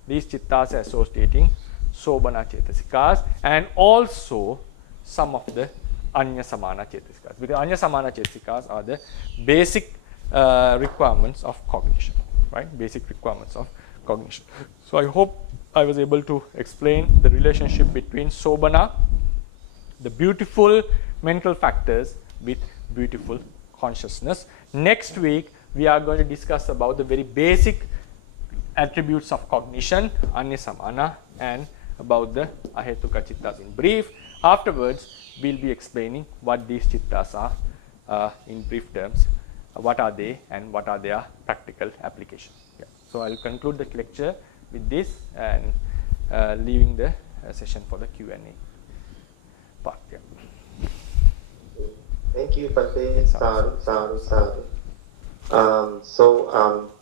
These Chittas are associating Sobhana Chetasikas and also some of the Anya Samana Chetasikas. Because Anya Samana Chetasikas are the basic requirements of cognition. Right? Basic requirements of cognition. So I hope I was able to explain the relationship between Sobhana, the beautiful mental factors, with beautiful consciousness. Next week we are going to discuss about the very basic attributes of cognition, Anya Samana, and about the Ahetuka Chittas in brief. Afterwards we'll be explaining what these Chittas are in brief terms, what are they and what are their practical applications. Yeah. So I'll conclude the lecture with this and leaving the session for the Q&A part. Yeah. Thank you, Bhante. Sadhu.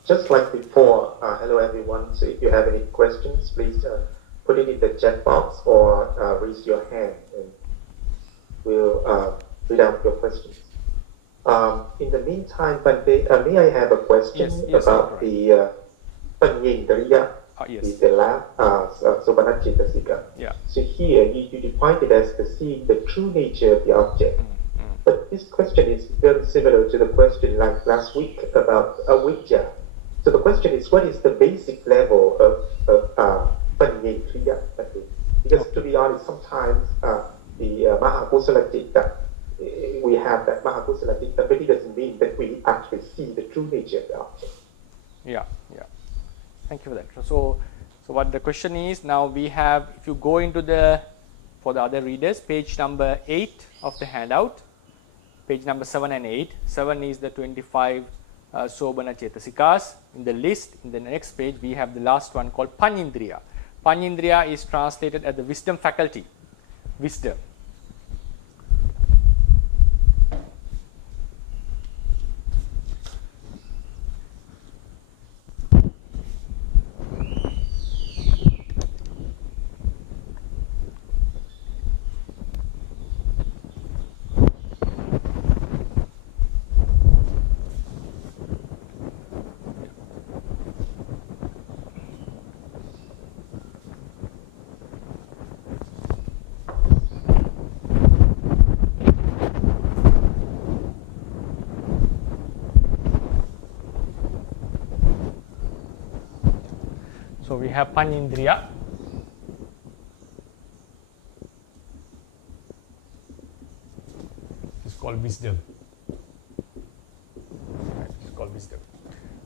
Just like before, hello everyone. So if you have any questions, please put it in the chat box or raise your hand and we'll read out your questions. In the meantime, Bhante, may I have a question about the Panyendriya, the lab, Sobhana Cetasika? Yeah. So here you define it as the seeing the true nature of the object. But this question is very similar to the question like last week about avijja. So the question is, what is the basic level of Panyetriya? Because to be honest, sometimes the Mahakusala Citta, we have that Mahakusala Citta, but it doesn't mean that we actually see the true nature of the object. Yeah. Thank you for that. So what the question is, now we have, if you go into for the other readers, page number 8 of the handout, page number 7 and 8. 7 is the 25 Sobana Chetasikas. In the list, in the next page, we have the last one called Panindriya. Panindriya is translated as the wisdom faculty. Wisdom. So we have Panindriya. It's called wisdom. It's called wisdom.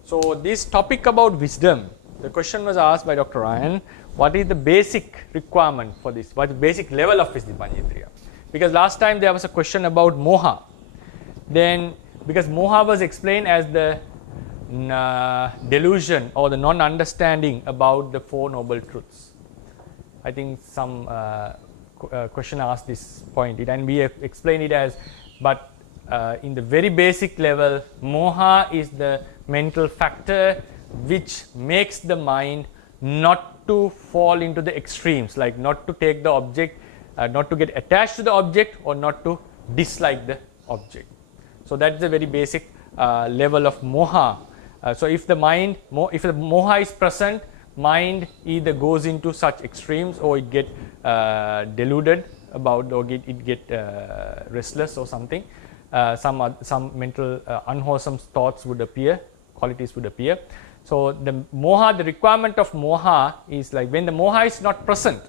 So this topic about wisdom, the question was asked by Dr. Ryan, what is the basic requirement for this? What is the basic level of wisdom Panindriya? Because last time there was a question about moha. Then because moha was explained as the delusion or the non-understanding about the Four Noble Truths. I think some question asked this point, and we have explained it as, but in the very basic level, moha is the mental factor which makes the mind not to fall into the extremes, like not to take the object, not to get attached to the object, or not to dislike the object. So that's the very basic level of moha. So if the moha is present, mind either goes into such extremes, or it get deluded about, or it get restless or something. Some mental unwholesome thoughts would appear, qualities would appear. So the moha, the requirement of moha is like when the moha is not present,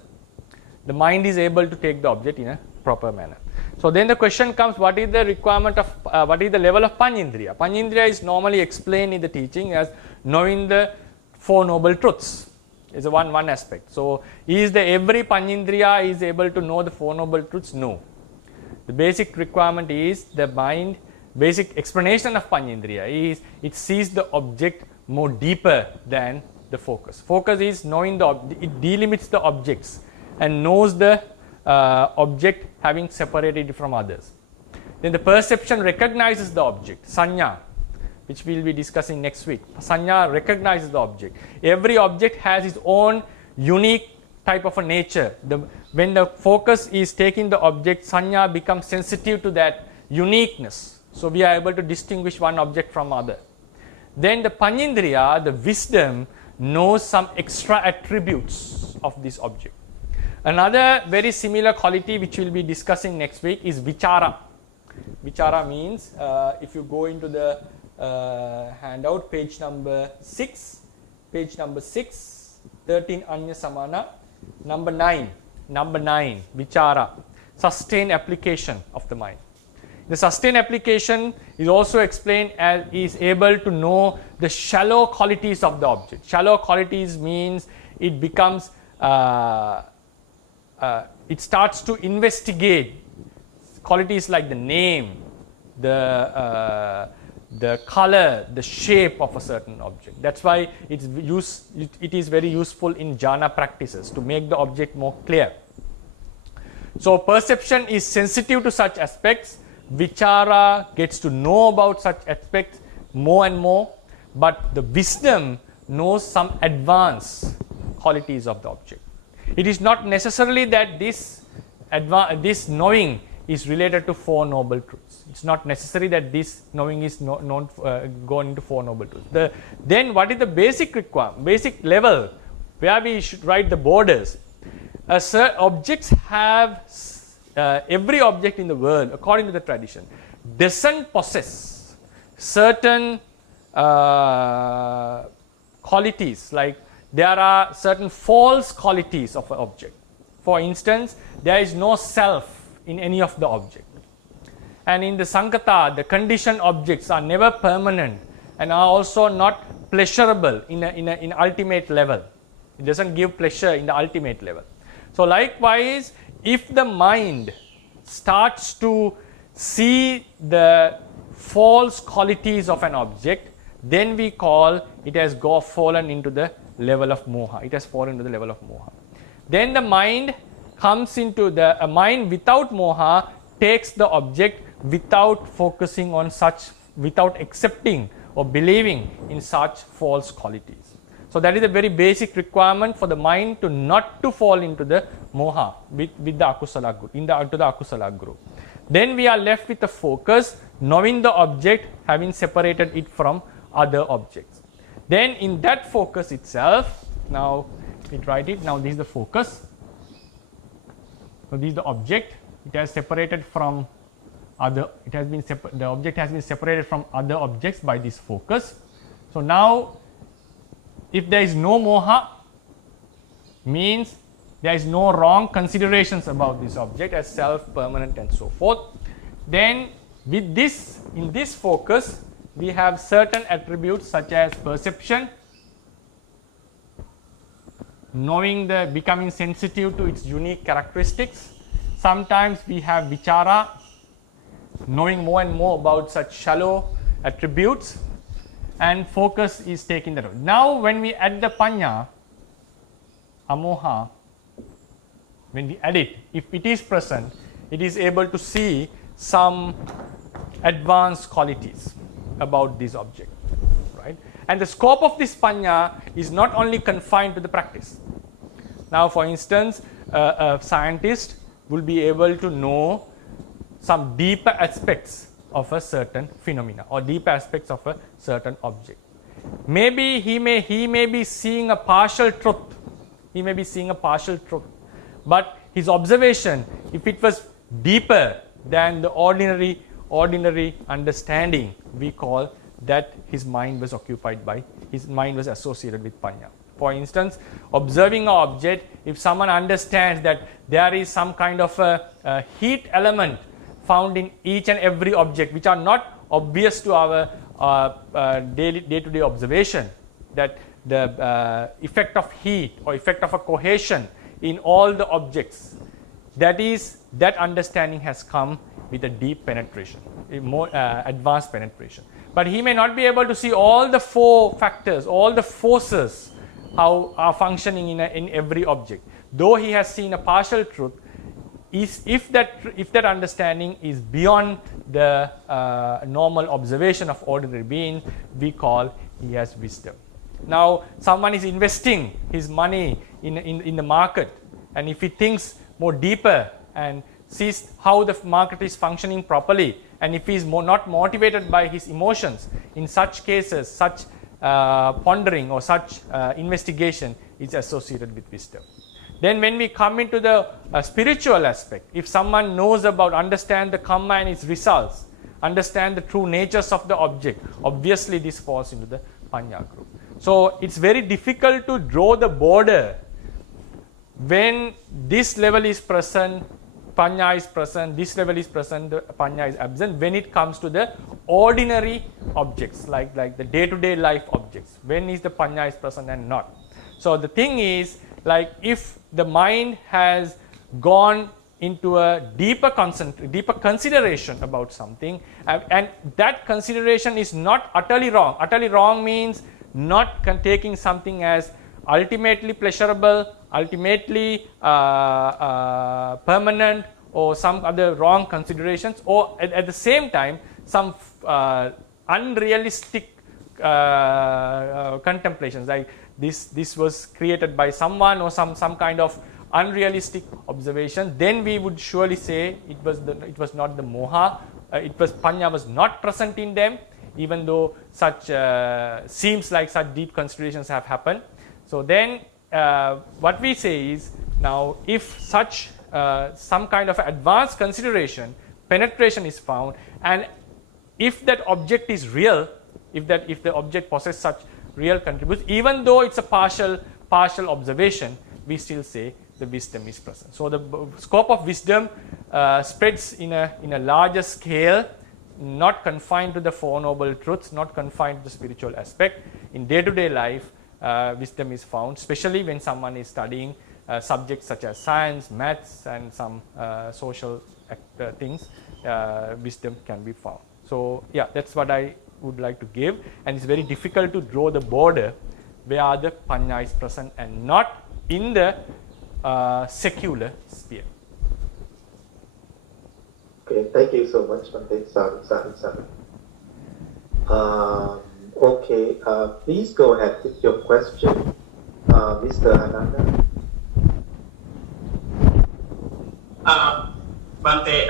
the mind is able to take the object in a proper manner. So then the question comes, what is the requirement of, what is the level of Panindriya? Panindriya is normally explained in the teaching as knowing the Four Noble Truths. Is one aspect. So is every Panindriya is able to know the Four Noble Truths? No. The basic requirement is the mind, basic explanation of Panindriya is it sees the object more deeper than the focus. Focus is knowing the object, it delimits the objects and knows the object having separated it from others. Then the perception recognizes the object, sanya, which we will be discussing next week. Sanya recognizes the object. Every object has its own unique type of a nature. When the focus is taking the object, sanya becomes sensitive to that uniqueness. So we are able to distinguish one object from other. Then the Panindriya, the wisdom, knows some extra attributes of this object. Another very similar quality which we will be discussing next week is vichara. Vichara means, if you go into the handout, page number 6, 13 Anya Samana, number 9, vichara, sustained application of the mind. The sustained application is also explained as is able to know the shallow qualities of the object. Shallow qualities means it becomes it starts to investigate qualities like the name, the color, the shape of a certain object. That's why it is very useful in jhana practices to make the object more clear. So perception is sensitive to such aspects. Vichara gets to know about such aspects more and more, but the wisdom knows some advanced qualities of the object. It is not necessarily that this knowing is related to Four Noble Truths. It's not necessary that this knowing is going into Four Noble Truths. Then what is the basic requirement, basic level where we should write the borders? Objects have, every object in the world, according to the tradition, doesn't possess certain qualities, like there are certain false qualities of an object. For instance, there is no self in any of the object. And in the Sankata, the conditioned objects are never permanent and are also not pleasurable in ultimate level. It doesn't give pleasure in the ultimate level. So likewise, if the mind starts to see the false qualities of an object, then we call it has fallen into the level of moha. It has fallen into the level of moha. Then the mind comes into a mind without moha takes the object without focusing on such, without accepting or believing in such false qualities. So that is a very basic requirement for the mind to not to fall into the moha with the akusala group, to the akusala group. Then we are left with the focus, knowing the object, having separated it from other objects. Then in that focus itself, now we write it, now this is the focus. So this is the object, it has separated from other, it has been the object has been separated from other objects by this focus. So now if there is no moha, means there is no wrong considerations about this object as self, permanent and so forth. Then with this, in this focus, we have certain attributes such as perception, knowing becoming sensitive to its unique characteristics. Sometimes we have vichara, knowing more and more about such shallow attributes, and focus is taking the road. Now when we add the panya, amoha, when we add it, if it is present, it is able to see some advanced qualities about this object, right? And the scope of this panya is not only confined to the practice. Now for instance, a scientist will be able to know some deeper aspects of a certain phenomena or deeper aspects of a certain object. Maybe he may be seeing a partial truth. He may be seeing a partial truth. But his observation, if it was deeper than the ordinary understanding, we call that his mind was occupied by, his mind was associated with panya. For instance, observing an object, if someone understands that there is some kind of a heat element found in each and every object which are not obvious to our day-to-day observation, that the effect of heat or effect of a cohesion in all the objects, that understanding has come with a deep penetration, a more advanced penetration. But he may not be able to see all the four factors, all the forces how are functioning in every object. Though he has seen a partial truth, if that understanding is beyond the normal observation of ordinary being, we call he has wisdom. Now someone is investing his money in the market, and if he thinks more deeper and sees how the market is functioning properly, and if he is not motivated by his emotions, in such cases such pondering or such investigation is associated with wisdom. Then when we come into the spiritual aspect, if someone knows about, understand the karma and its results, understand the true natures of the object, obviously this falls into the panya group. So it's very difficult to draw the border when this level is present, panya is present, this level is present, the panya is absent. When it comes to the ordinary objects, like the day-to-day life objects, when is the panya is present and not. So the thing is, like if the mind has gone into a deeper consideration about something, and that consideration is not utterly wrong. Utterly wrong means not taking something as ultimately pleasurable, ultimately permanent, or some other wrong considerations, or at the same time some unrealistic contemplations, like this was created by someone, or some kind of unrealistic observation. Then we would surely say it was not the moha, panya was not present in them, even though such seems like such deep considerations have happened. So then what we say is, now if such some kind of advanced consideration, penetration is found, and if that object is real, if the object possesses such real contribution. Even though it's a partial observation, we still say the wisdom is present. So the scope of wisdom spreads in a larger scale, not confined to the Four Noble Truths, not confined to the spiritual aspect. In day-to-day life, wisdom is found, especially when someone is studying subjects such as science, maths, and some social things. Wisdom can be found. So yeah, that's what I would like to give, and it's very difficult to draw the border where the Panya is present and not in the secular sphere. Okay, thank you so much, Bhante. Sorry. Okay, please go ahead with your question, Mr. Ananda. Bhante,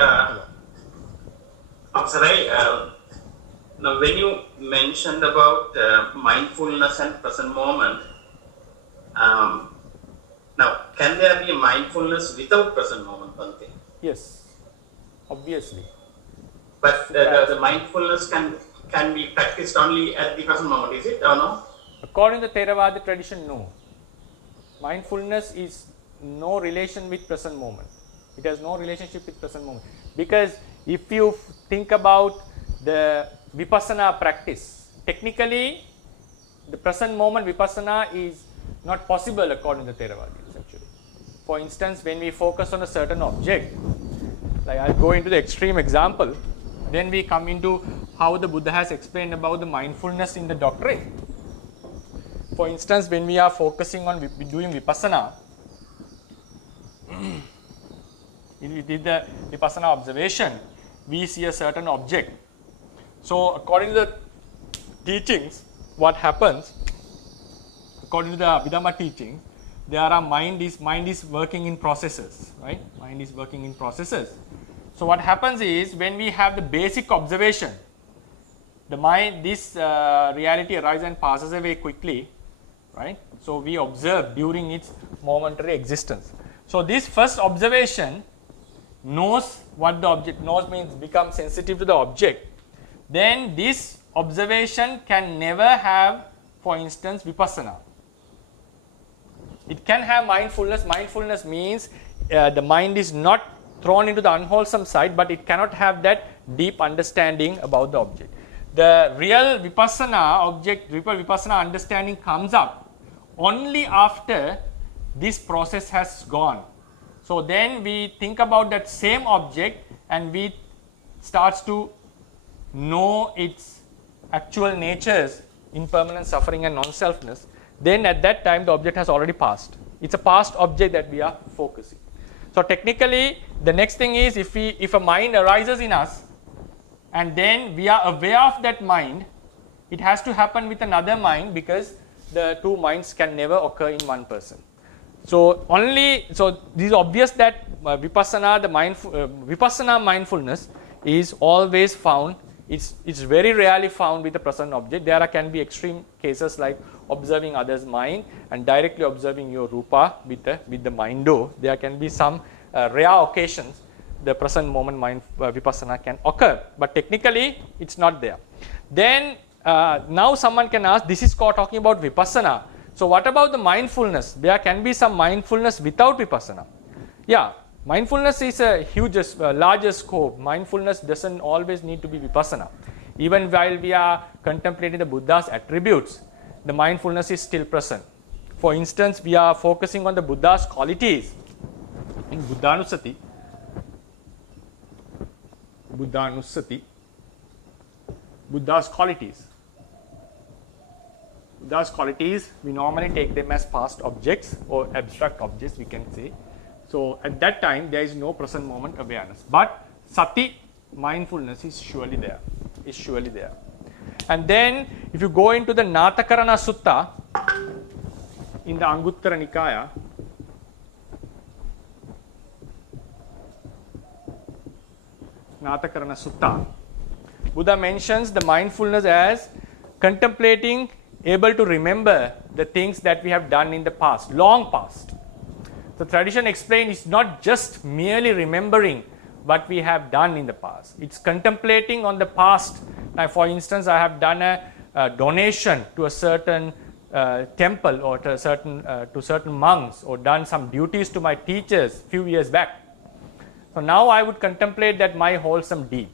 now when you mentioned about mindfulness and present moment, now can there be mindfulness without present moment, Bhante? Yes, obviously. But the mindfulness can be practiced only at the present moment, is it or no? According to the Theravada tradition, no. Mindfulness is no relation with present moment. It has no relationship with present moment. Because if you think about the Vipassana practice, technically the present moment Vipassana is not possible according to the Theravadins actually. For instance, when we focus on a certain object, like I'll go into the extreme example, then we come into how the Buddha has explained about the mindfulness in the doctrine. For instance, when we are focusing on doing Vipassana, we did the Vipassana observation, we see a certain object. So according to the teachings, what happens, according to the Abhidhamma teaching, there are mind is working in processes, right? Mind is working in processes. So what happens is, when we have the basic observation, the mind, this reality arises and passes away quickly, right? So we observe during its momentary existence. So this first observation knows what the object knows, means become sensitive to the object. Then this observation can never have, for instance, Vipassana. It can have mindfulness. Mindfulness means the mind is not thrown into the unwholesome side, but it cannot have that deep understanding about the object. The real Vipassana understanding comes up only after this process has gone. So then we think about that same object and we starts to know its actual natures, impermanence, suffering and non-selfness. Then at that time the object has already passed. It's a past object that we are focusing. So technically the next thing is, if a mind arises in us and then we are aware of that mind, it has to happen with another mind, because the two minds can never occur in one person. So this is obvious that Vipassana mindfulness is always found. It's very rarely found with the present object. There can be extreme cases like observing others' mind and directly observing your rupa with the mindo. There can be some rare occasions the present moment mind Vipassana can occur, but technically it's not there. Then now someone can ask, this is talking about Vipassana. So what about the mindfulness? There can be some mindfulness without Vipassana. Yeah, mindfulness is a larger scope. Mindfulness doesn't always need to be Vipassana. Even while we are contemplating the Buddha's attributes, the mindfulness is still present. For instance, we are focusing on the Buddha's qualities in Buddhanusati. Buddha's qualities. Buddha's qualities, we normally take them as past objects or abstract objects, we can say. So at that time there is no present moment awareness, but sati, mindfulness, is surely there. And then if you go into the Natakarana Sutta in the Anguttara Nikaya, Natakarana Sutta, Buddha mentions the mindfulness as contemplating, able to remember the things that we have done in the past, long past. The tradition explains it's not just merely remembering what we have done in the past. It's contemplating on the past. Now, for instance, I have done donation to a certain temple or to certain monks, or done some duties to my teachers few years back. So now I would contemplate that my wholesome deed.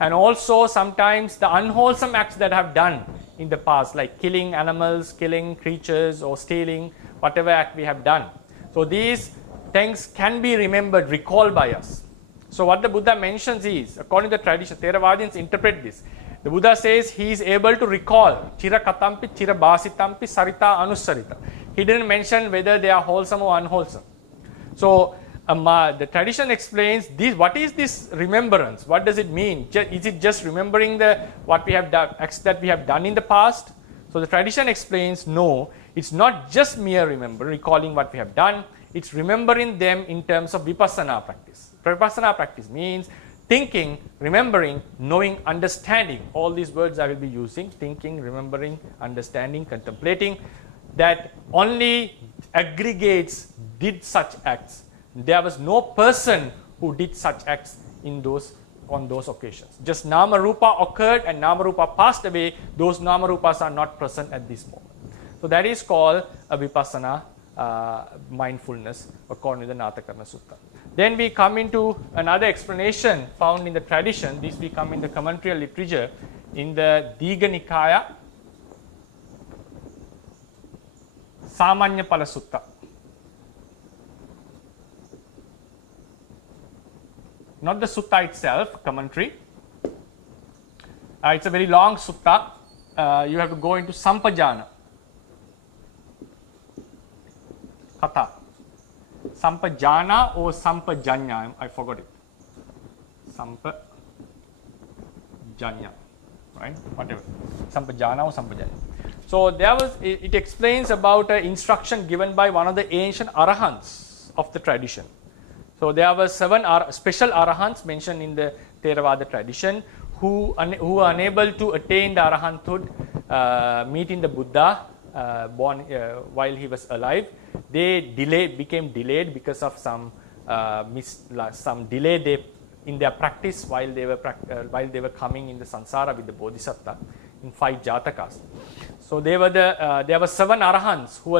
And also sometimes the unwholesome acts that I have done in the past, like killing animals, killing creatures, or stealing, whatever act we have done. So these things can be remembered, recalled by us. So what the Buddha mentions is, according to the tradition, Theravadins interpret this. The Buddha says he is able to recall chira katampi, chira basitampi, sarita anusarita. He didn't mention whether they are wholesome or unwholesome. So the tradition explains this. What is this remembrance? What does it mean? Is it just remembering what we have done, acts that we have done in the past? So the tradition explains, no, it's not just mere recalling what we have done. It's remembering them in terms of vipassana practice. Vipassana practice means thinking, remembering, knowing, understanding. All these words I will be using: thinking, remembering, understanding, contemplating. That only aggregates did such acts. There was no person who did such acts on those occasions. Just Nama Rupa occurred and Nama Rupa passed away. Those Nama Rupas are not present at this moment. So that is called a Vipassana mindfulness according to the Natakarna Sutta. Then we come into another explanation found in the tradition. This we come in the commentary literature in the Digha Nikaya Samanya Pala Sutta. Not the sutta itself, commentary. It's a very long sutta. You have to go into Sampajana. Kata. Sampajana or Sampajanya, I forgot it. Sampajanya, right? Whatever. Sampajana or Sampajanya. So it explains about an instruction given by one of the ancient arahants of the tradition. So there were 7 special arahants mentioned in the Theravada tradition who were unable to attain the arahanthood, meeting the Buddha born while he was alive. They became delayed because of some delay in their practice while they were coming in the samsara with the Bodhisattva in 5 jatakas. So there were 7 arahants who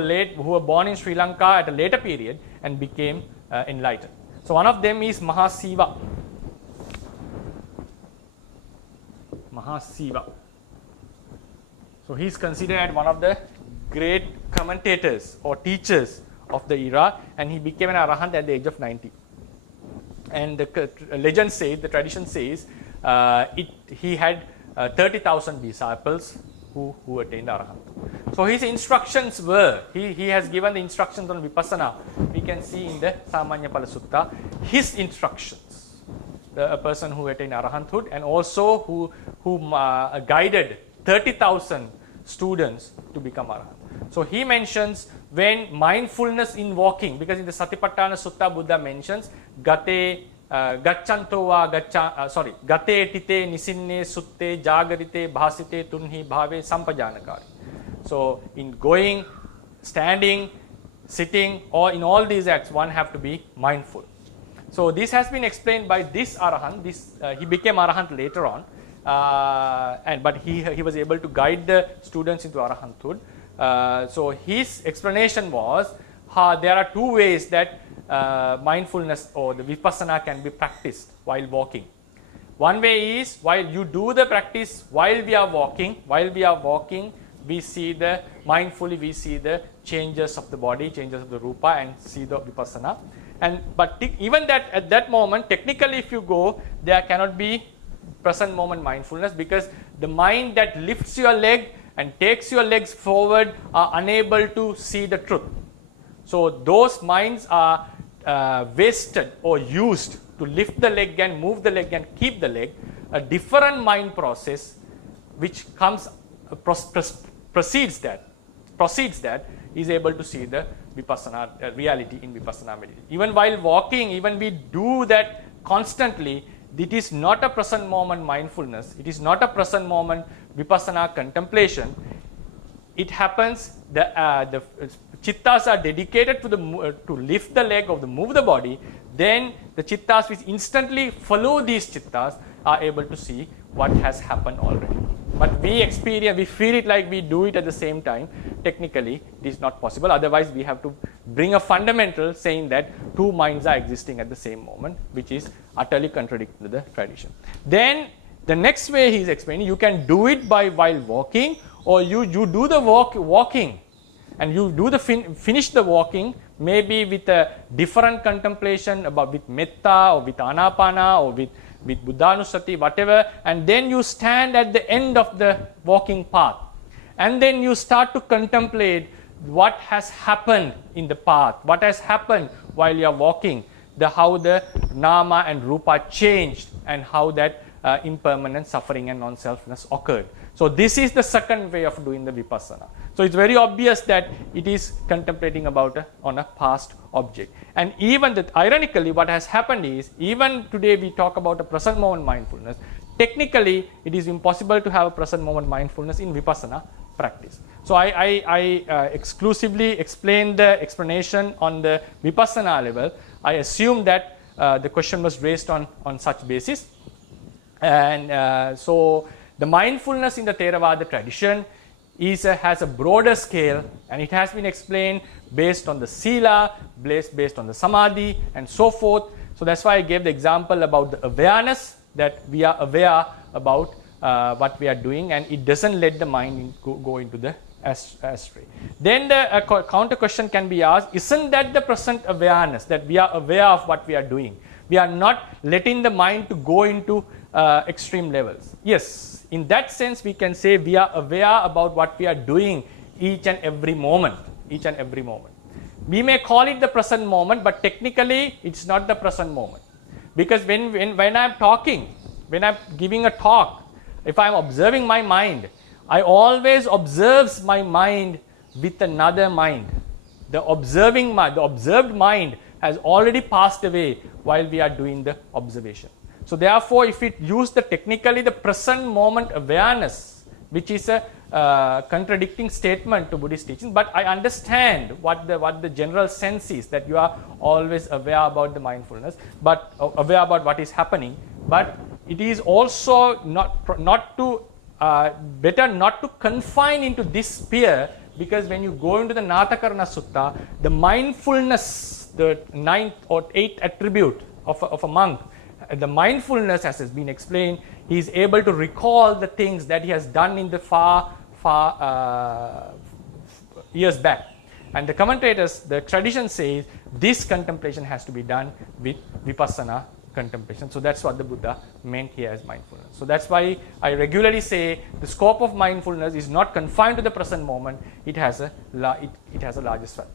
were born in Sri Lanka at a later period and became enlightened. So one of them is Mahasiva. So he is considered as one of the great commentators or teachers of the era, and he became an arahant at the age of 90. And the legend says, the tradition says, he had 30,000 disciples who attained arahant. So his instructions were, he has given the instructions on vipassana. We can see in the Samanya Pala Sutta his instructions. A person who attained arahanthood and also who guided 30,000 students to become arahant. So he mentions when mindfulness in walking, because in the Satipatthana Sutta Buddha mentions gate tite nisinne sutte jagarite bhasite tunhi bhave sampajanakari. So in going, standing, sitting, or in all these acts, one have to be mindful. So this has been explained by this arahant. He became arahant later on, but he was able to guide the students into arahanthood. So his explanation was there are 2 ways that mindfulness or the vipassana can be practiced while walking. One way is while you do the practice while we are walking, we see mindfully we see the changes of the body, changes of the rupa, and see the vipassana. But even that at that moment, technically if you go, there cannot be present moment mindfulness, because the mind that lifts your leg and takes your legs forward are unable to see the truth. So those minds are wasted or used to lift the leg and move the leg and keep the leg. A different mind process which precedes that is able to see the vipassana reality in vipassana meditation. Even while walking, even we do that constantly, it is not a present moment mindfulness. It is not a present moment vipassana contemplation. It happens, the chittas are dedicated to lift the leg or to move the body. Then the chittas which instantly follow these chittas are able to see what has happened already. But we experience, we feel it like we do it at the same time. Technically, it is not possible. Otherwise, we have to bring a fundamental saying that two minds are existing at the same moment, which is utterly contradictory to the tradition. Then the next way he is explaining, you can do it by while walking, or you do the walking, and you do the finish the walking maybe with a different contemplation about with metta or with anapana or with buddhanusati, whatever, and then you stand at the end of the walking path, and then you start to contemplate what has happened in the path, what has happened while you are walking, how the nama and rupa changed, and how that impermanent suffering and non-selfness occurred. So this is the second way of doing the vipassana. So it's very obvious that it is contemplating about on a past object. And even that, ironically, what has happened is, even today we talk about a present moment mindfulness. Technically, it is impossible to have a present moment mindfulness in vipassana practice. So I exclusively explained the explanation on the vipassana level. I assume that the question was raised on such basis. And so the mindfulness in the Theravada tradition has a broader scale, and it has been explained based on the sila, based on the samadhi, and so forth. So that's why I gave the example about the awareness, that we are aware about what we are doing, and it doesn't let the mind go into the astray. Then the counter question can be asked, isn't that the present awareness, that we are aware of what we are doing? We are not letting the mind to go into extreme levels. Yes, in that sense we can say we are aware about what we are doing each and every moment. We may call it the present moment, but technically it's not the present moment. Because when I'm talking, when I'm giving a talk, if I'm observing my mind, I always observe my mind with another mind. The observed mind has already passed away while we are doing the observation. So therefore, if we use technically the present moment awareness, which is a contradicting statement to Buddhist teaching, but I understand what the general sense is, that you are always aware about the mindfulness, but aware about what is happening. But it is also better not to confine into this sphere, because when you go into the Natakarana Sutta, the mindfulness, the 9th or 8th attribute of a monk, the mindfulness, as has been explained, he is able to recall the things that he has done in the far years back. And the commentators, the tradition says, this contemplation has to be done with vipassana contemplation. So that's what the Buddha meant here as mindfulness. So that's why I regularly say the scope of mindfulness is not confined to the present moment. It has a larger scope.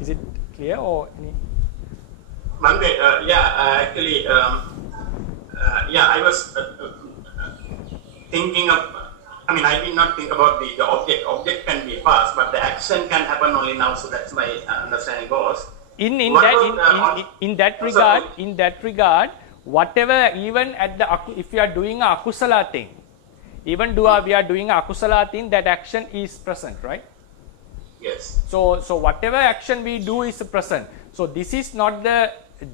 Is it clear or any? Bhante, actually, I was thinking of, I did not think about the object. Object can be past, but the action can happen only now. So that's my understanding goes. In that regard, whatever, even if we are doing a akusala thing, we are doing a akusala thing, that action is present, right? Yes. So whatever action we do is present. So this is not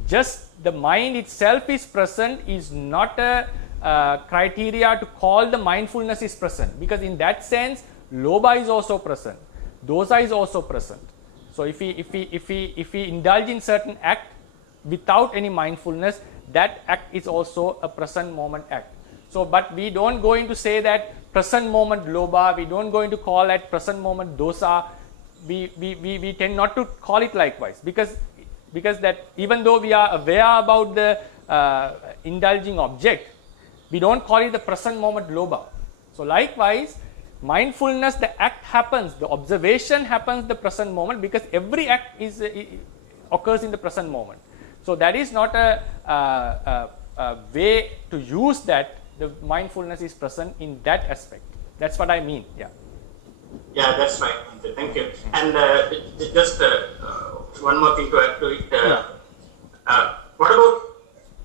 just the mind itself is present is not a criteria to call the mindfulness is present, because in that sense lobha is also present, dosa is also present. So if we indulge in certain act without any mindfulness, that act is also a present moment act. So but we don't going to say that present moment lobha, we don't going to call at present moment dosa. We tend not to call it likewise, because that even though we are aware about the indulging object, we don't call it the present moment lobha. So likewise, mindfulness, the act happens, the observation happens the present moment, because every act occurs in the present moment. So that is not a way to use that the mindfulness is present in that aspect. That's what I mean. Yeah, that's right. Thank you. And just one more thing to add to it. What about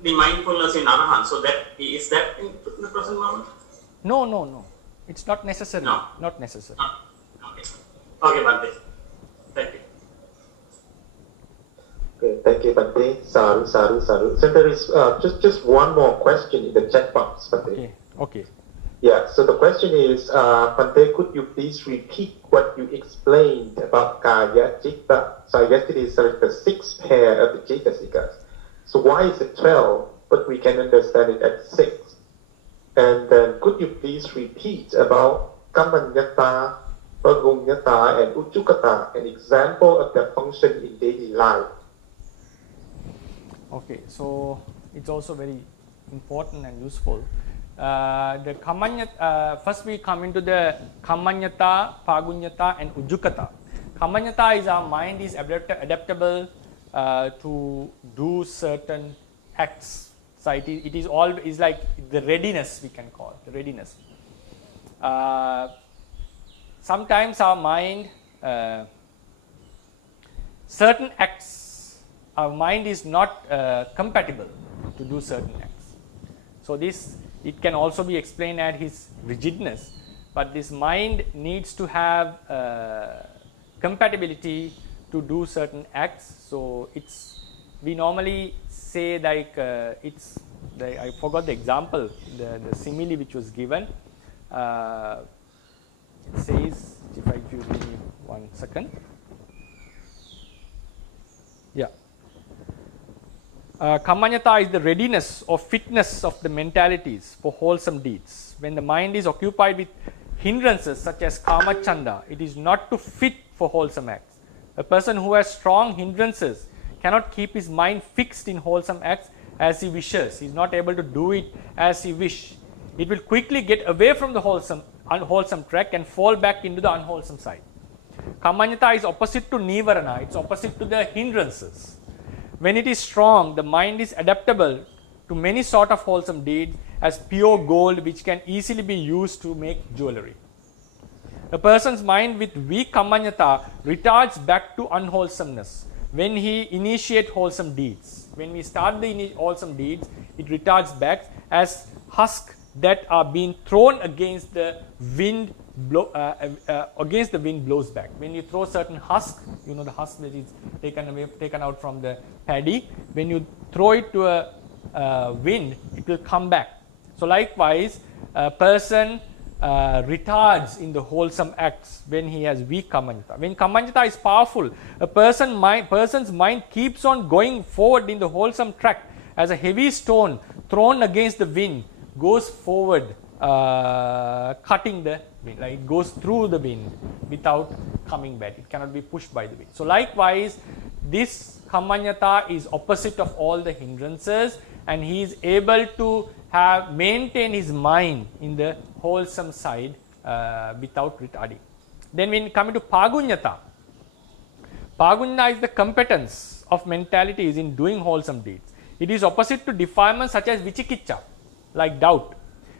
the mindfulness in Arahant? So is that in the present moment? No. It's not necessary. No. Not necessary. Okay, Bhante. Thank you. Okay, thank you, Bhante. Saru, Saru, Saru. So there is just one more question in the chat box, Bhante. Okay. Okay. Yeah, so the question is, Bhante, could you please repeat what you explained about Kaya Citta? So I guess it is the sixth pair of the Jitasikas. So why is it 12, but we can understand it as 6? And then could you please repeat about Kamanyata, Pagunyata, and Ujjukata, an example of their function in daily life? Okay, so it's also very important and useful. The Kamanyata, first we come into the Kamanyata, Pagunyata, and Ujjukata. Kamanyata is our mind is adaptable to do certain acts. So it is all is like the readiness, we can call it, the readiness. Sometimes our mind, certain acts, our mind is not compatible to do certain acts. So this, it can also be explained as his rigidness, but this mind needs to have compatibility to do certain acts. So it's, we normally say like I forgot the example, the simile which was given. It says, if you give me 1 second. Yeah. Kamanyata is the readiness or fitness of the mentalities for wholesome deeds. When the mind is occupied with hindrances such as kamachanda, it is not to fit for wholesome acts. A person who has strong hindrances cannot keep his mind fixed in wholesome acts as he wishes. He is not able to do it as he wish. It will quickly get away from the unwholesome track and fall back into the unwholesome side. Kamanyata is opposite to nivarana, it's opposite to the hindrances. When it is strong, the mind is adaptable to many sort of wholesome deeds as pure gold which can easily be used to make jewelry. A person's mind with weak kamanyata retards back to unwholesomeness when he initiates wholesome deeds. When we start the wholesome deeds, it retards back as husks that are being thrown against the wind blows back. When you throw certain husk, you know the husk that is taken out from the paddy, when you throw it to a wind, it will come back. So likewise, a person retards in the wholesome acts when he has weak kamanyata. When kamanyata is powerful, a person's mind keeps on going forward in the wholesome track as a heavy stone thrown against the wind goes forward, cutting the wind, like it goes through the wind without coming back. It cannot be pushed by the wind. So likewise, this kamanyata is opposite of all the hindrances, and he is able to maintain his mind in the wholesome side without retarding. Then when we come into pagunyata, pagunyata is the competence of mentalities in doing wholesome deeds. It is opposite to defilements such as vichikicha, like doubt,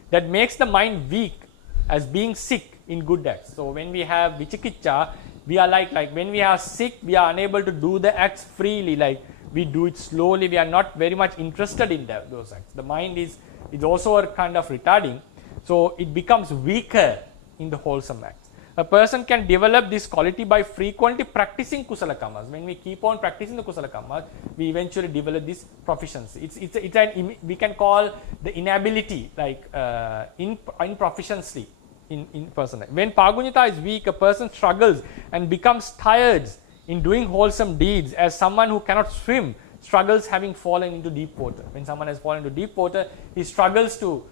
that makes the mind weak as being sick in good acts. So when we have vichikicha, we are like when we are sick, we are unable to do the acts freely, like we do it slowly, we are not very much interested in those acts. The mind is also a kind of retarding, so it becomes weaker in the wholesome acts. A person can develop this quality by frequently practicing kusala karmas. When we keep on practicing the kusala karmas, we eventually develop this proficiency. We can call the inability like improficiency in person. When pagunyata is weak, a person struggles and becomes tired in doing wholesome deeds, as someone who cannot swim struggles having fallen into deep water. When someone has fallen into deep water, he struggles to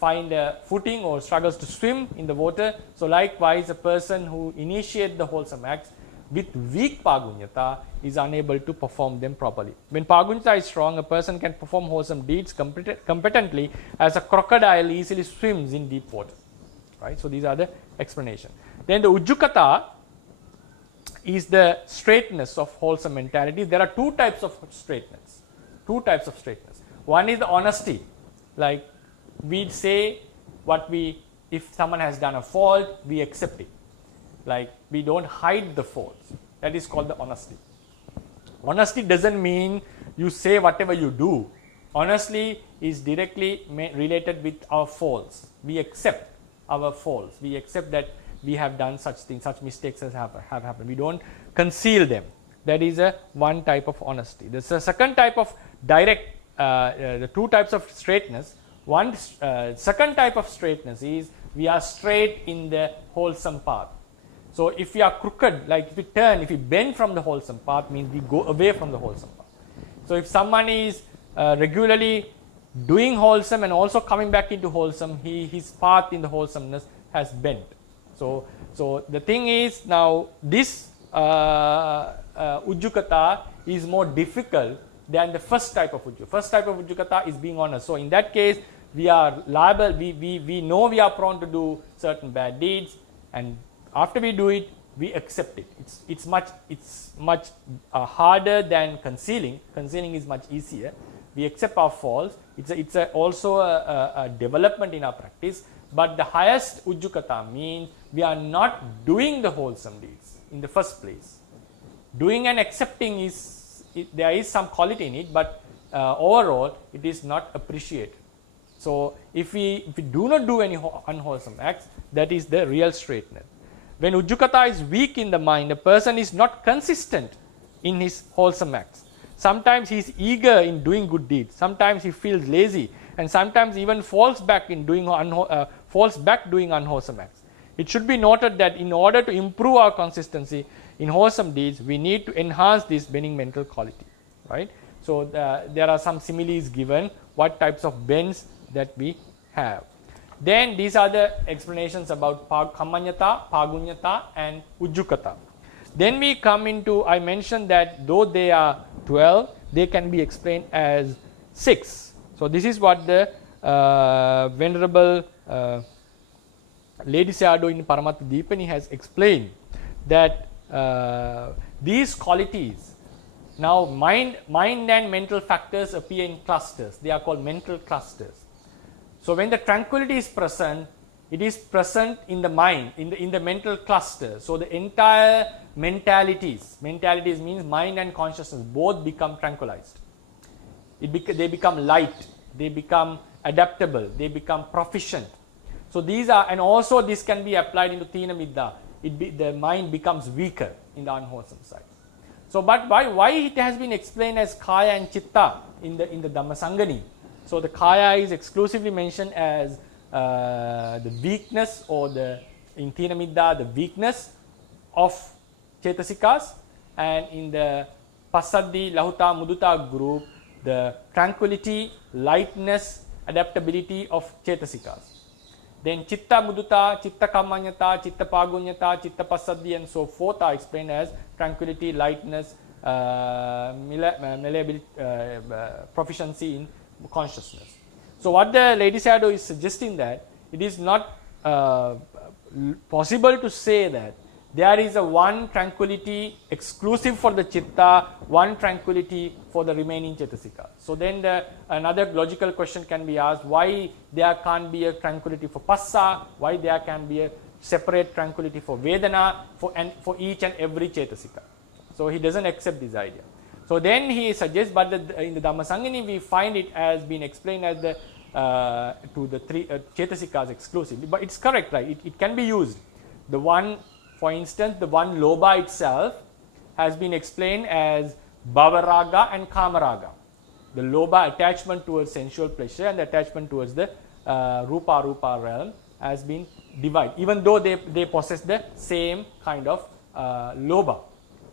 find a footing or struggles to swim in the water. So likewise, a person who initiates the wholesome acts with weak pagunyata is unable to perform them properly. When pagunyata is strong, a person can perform wholesome deeds competently as a crocodile easily swims in deep water. Right? So these are the explanations. Then the ujjukata is the straightness of wholesome mentality. There are two types of straightness. One is the honesty, like we say if someone has done a fault, we accept it. Like we don't hide the faults. That is called the honesty. Honesty doesn't mean you say whatever you do. Honesty is directly related with our faults. We accept our faults. We accept that we have done such things, such mistakes have happened. We don't conceal them. That is a one type of honesty. The second type of direct, the two types of straightness. One second type of straightness is we are straight in the wholesome path. So if we are crooked, like if we turn, if we bend from the wholesome path, means we go away from the wholesome path. So if someone is regularly doing wholesome and also coming back into wholesome, his path in the wholesomeness has bent. So the thing is, now this ujjukata is more difficult than the first type of ujjukata. First type of ujjukata is being honest. So in that case, we are liable, we know we are prone to do certain bad deeds, and after we do it, we accept it. It's much harder than concealing. Concealing is much easier. We accept our faults. It's also a development in our practice. But the highest ujjukata means we are not doing the wholesome deeds in the first place. Doing and accepting there is some quality in it, but overall it is not appreciated. So if we do not do any unwholesome acts, that is the real straightness. When ujjukata is weak in the mind, a person is not consistent in his wholesome acts. Sometimes he is eager in doing good deeds. Sometimes he feels lazy, and sometimes even falls back doing unwholesome acts. It should be noted that in order to improve our consistency in wholesome deeds, we need to enhance this bending mental quality, right? So there are some similes given, what types of bends that we have. Then these are the explanations about kammanyata, pagunyata and ujjukata. Then we come into, I mentioned that though they are 12, they can be explained as 6. So this is what the Venerable Ledi Sayadaw in Paramattha Dipani has explained, that these qualities, now mind and mental factors appear in clusters. They are called mental clusters. So when the tranquility is present, it is present in the mind, in the mental cluster. So the entire mentalities means mind and consciousness both become tranquilized. They become light, they become adaptable, they become proficient. So these are, and also this can be applied into Tina Middha. The mind becomes weaker in the unwholesome side. So, but why it has been explained as Kaya and Chitta in the Dhammasangani? So the Kaya is exclusively mentioned as the weakness, or in Tina Middha, the weakness of Cetasikas, and in the Passaddhi, Lahuta, Mudita group, the tranquility, lightness, adaptability of Cetasikas. Then Chitta Mudita, Chitta Kammanyata, Chitta Pagunyata, Chitta Passaddhi and so forth are explained as tranquility, lightness, malleability, proficiency in consciousness. So what the Ledi Sayadaw is suggesting, that it is not possible to say that there is a one tranquility exclusive for the Chitta, one tranquility for the remaining Cetasika. So then another logical question can be asked, why there can't be a tranquility for Passa, why there can be a separate tranquility for Vedana, for each and every Cetasika. So he doesn't accept this idea. So then he suggests, but in the Dhammasangani we find it as being explained as to the three Cetasikas exclusively. But it's correct, right? It can be used. The one, for instance, the one Lobha itself has been explained as Bhavaraga and Kamaraga. The Lobha, attachment towards sensual pleasure, and the attachment towards the Rupa realm, has been divided. Even though they possess the same kind of Lobha.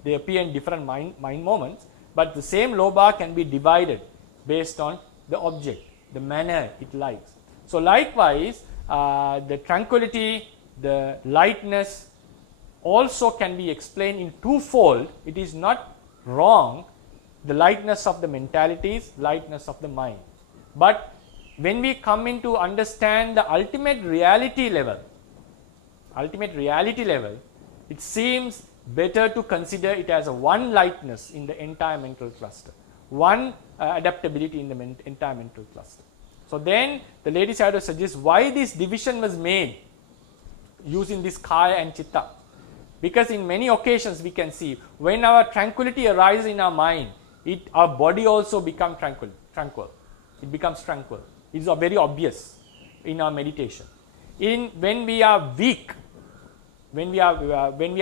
They appear in different mind moments, but the same Lobha can be divided based on the object, the manner it likes. So likewise, the tranquility, the lightness also can be explained in twofold. It is not wrong, the lightness of the mentalities, lightness of the mind. But when we come in to understand the ultimate reality level, it seems better to consider it as a one lightness in the entire mental cluster, one adaptability in the entire mental cluster. So then the Ledi Sayadaw suggests why this division was made using this Kaya and Chitta. Because in many occasions we can see when our tranquility arises in our mind, our body also becomes tranquil. It becomes tranquil. It is very obvious in our meditation. When we are weak, when we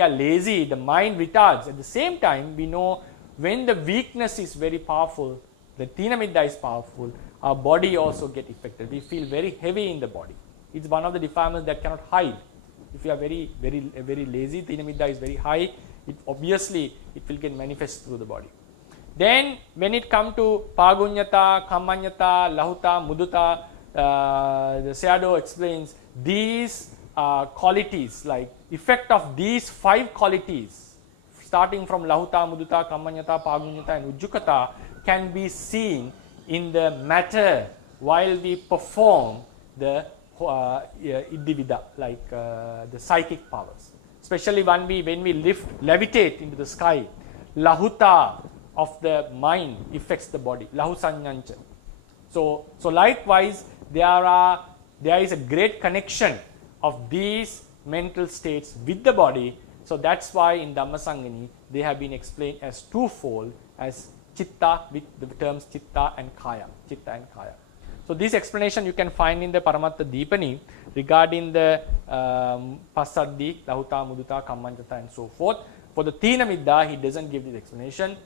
are lazy, the mind retards. At the same time, we know when the weakness is very powerful, the Tina Middha is powerful, our body also get affected. We feel very heavy in the body. It's one of the defilements that cannot hide. If you are very lazy, Tina Middha is very high, it obviously it will get manifest through the body. Then when it comes to Pagunyata, Kammanyata, Lahuta, Muduta, the Sayadaw explains these qualities, like effect of these 5 qualities, starting from Lahuta, Muduta, Kammanyata, Pagunyata and Ujjukata, can be seen in the matter while we perform the Iddhivida, like the psychic powers. Especially when we levitate into the sky, Lahuta of the mind affects the body, Lahu Sanyancha. So likewise, there is a great connection of these mental states with the body. So that's why in Dhammasangani they have been explained as twofold, as Chitta with the terms Chitta and Kaya. Chitta and Kaya. So this explanation you can find in the Paramattha Dipani regarding the Passaddi, Lahuta, Muduta, Kammanyata and so forth. For the Tina Middha, he doesn't give this explanation.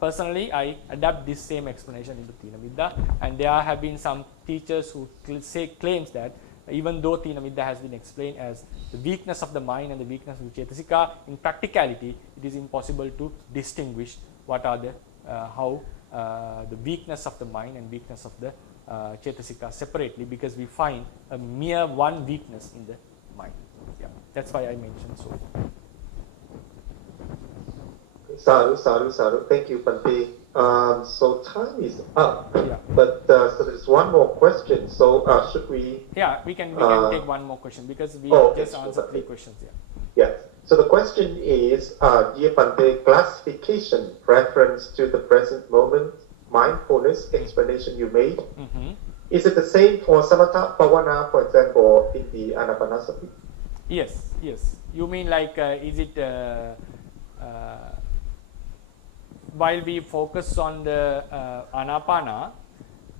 Personally, I adapt this same explanation into Tina Middha, and there have been some teachers who claims that even though Tina Middha has been explained as the weakness of the mind and the weakness of the Cetasika, in practicality, it is impossible to distinguish what are the the weakness of the mind and weakness of the Cetasika separately, because we find a mere one weakness in the mind. Yeah, that's why I mentioned so. Sadhu. Thank you, Bhante. So time is up. Yeah. But so there's one more question. So should we? Yeah, we can take one more question, because we just answered 3 questions. Yeah. Yes. So the question is, dear Bhante, classification reference to the present moment, mindfulness explanation you made. Is it the same for Samatha Bhavana, for example, in the Anapanasati? Yes. You mean like, is it while we focus on the Anapana,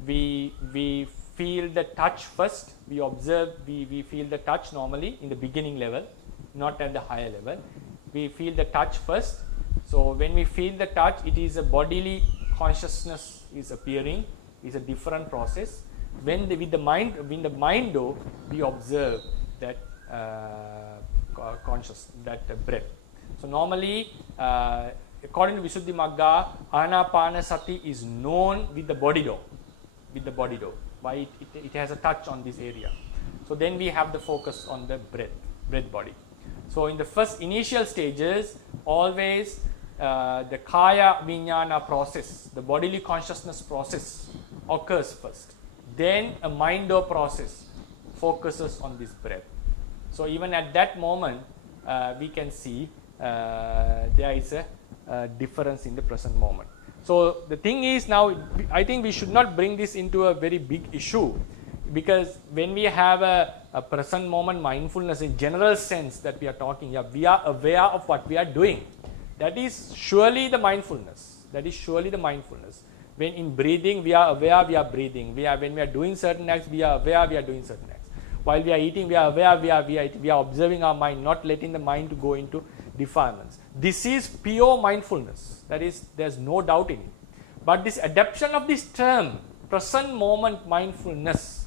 we feel the touch first, we observe, we feel the touch normally in the beginning level, not at the higher level. We feel the touch first. So when we feel the touch, it is a bodily consciousness is appearing, is a different process. When with the mind though, we observe that conscious, that breath. So normally, according to Visuddhimagga, Anapanasati is known with the body door. Why it has a touch on this area. So then we have the focus on the breath body. So in the first initial stages, always the Kaya Vijnana process, the bodily consciousness process occurs first. Then a mind door process focuses on this breath. So even at that moment, we can see there is a difference in the present moment. So the thing is, now I think we should not bring this into a very big issue, because when we have a present moment mindfulness in general sense that we are talking, we are aware of what we are doing. That is surely the mindfulness. When in breathing, we are aware we are breathing. When we are doing certain acts, we are aware we are doing certain acts. While we are eating, we are aware we are observing our mind, not letting the mind to go into defilements. This is pure mindfulness. That is, there's no doubt in it. But this adoption of this term, present moment mindfulness,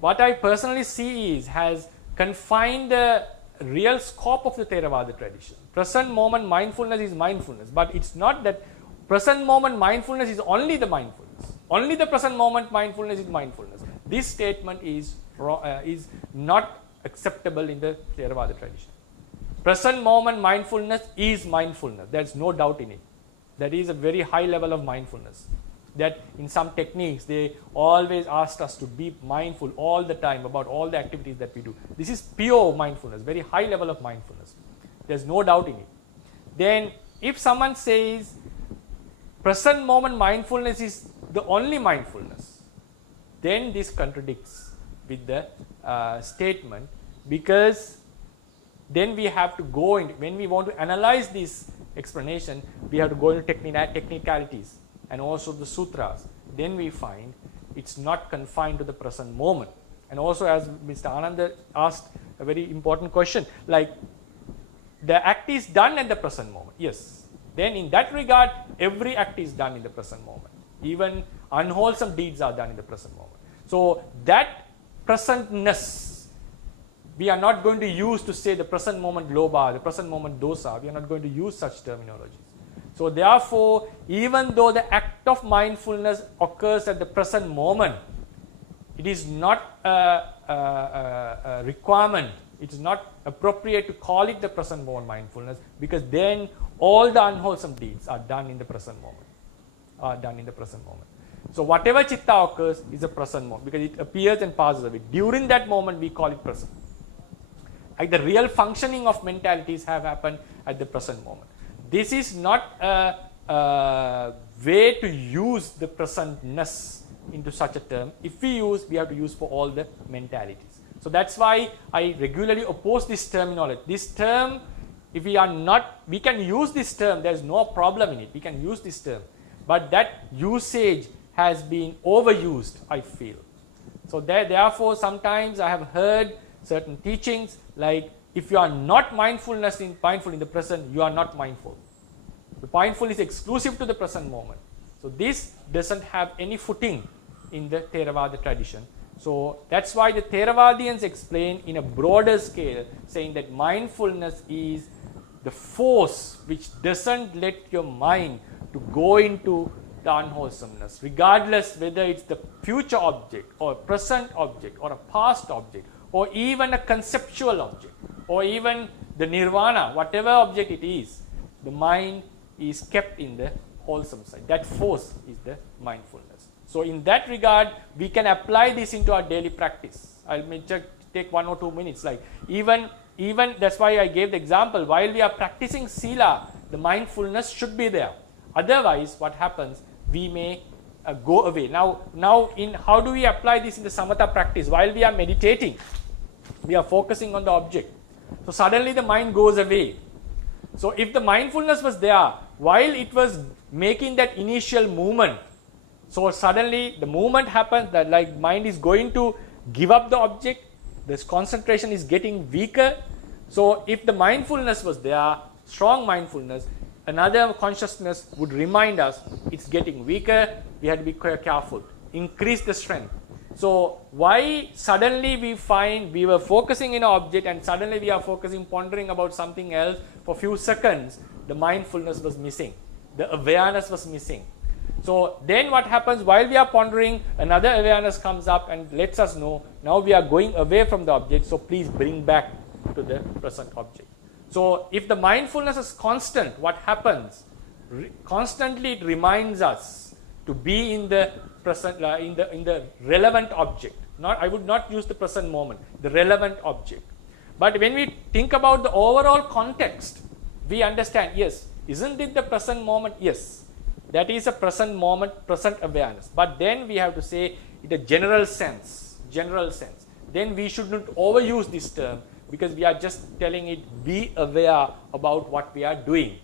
what I personally see is has confined the real scope of the Theravada tradition. Present moment mindfulness is mindfulness, but it's not that present moment mindfulness is only the mindfulness. Only the present moment mindfulness is mindfulness. This statement is not acceptable in the Theravada tradition. Present moment mindfulness is mindfulness. There's no doubt in it. That is a very high level of mindfulness. That in some techniques, they always asked us to be mindful all the time about all the activities that we do. This is pure mindfulness, very high level of mindfulness. There's no doubt in it. Then if someone says present moment mindfulness is the only mindfulness, then this contradicts with the statement, because then we have to go into, when we want to analyze this explanation, we have to go into technicalities and also the sutras. Then we find it's not confined to the present moment. And also, as Mr. Ananda asked a very important question. Like, the act is done at the present moment. Yes. Then in that regard, every act is done in the present moment. Even unwholesome deeds are done in the present moment. So that presentness, we are not going to use to say the present moment lobha, the present moment dosa. We are not going to use such terminologies. So therefore, even though the act of mindfulness occurs at the present moment, it is not a requirement. It is not appropriate to call it the present moment mindfulness, because then all the unwholesome deeds are done in the present moment. So whatever chitta occurs is a present moment, because it appears and passes away. During that moment, we call it present. Like the real functioning of mentalities have happened at the present moment. This is not a way to use the presentness into such a term. If we use, we have to use for all the mentalities. So that's why I regularly oppose this terminology. This term, if we are not, we can use this term, there's no problem in it. We can use this term. But that usage has been overused, I feel. So therefore, sometimes I have heard certain teachings like, if you are not mindful in the present, you are not mindful. The mindful is exclusive to the present moment. So this doesn't have any footing in the Theravada tradition. So that's why the Theravadians explain in a broader scale, saying that mindfulness is the force which doesn't let your mind to go into the unwholesomeness, regardless whether it's the future object or a present object or a past object or even a conceptual object or even the nirvana, whatever object it is, the mind is kept in the wholesome side. That force is the mindfulness. So in that regard, we can apply this into our daily practice. I'll just take 1 or 2 minutes. Like even that's why I gave the example. While we are practicing sila, the mindfulness should be there. Otherwise, what happens? We may go away. Now, in how do we apply this in the samatha practice? While we are meditating, we are focusing on the object. So suddenly the mind goes away. So if the mindfulness was there while it was making that initial movement, so suddenly the movement happens, that like mind is going to give up the object, this concentration is getting weaker. So if the mindfulness was there, strong mindfulness, another consciousness would remind us it's getting weaker, we had to be careful, increase the strength. So why suddenly we find we were focusing in an object and suddenly we are focusing, pondering about something else for a few seconds, the mindfulness was missing, the awareness was missing. So then what happens, while we are pondering, another awareness comes up and lets us know, now we are going away from the object, so please bring back to the present object. So if the mindfulness is constant, what happens? Constantly it reminds us to be in the present, in the relevant object. I would not use the present moment, the relevant object. But when we think about the overall context, we understand, yes, isn't it the present moment? Yes. That is a present moment, present awareness. But then we have to say in a general sense. Then we should not overuse this term, because we are just telling it, be aware about what we are doing.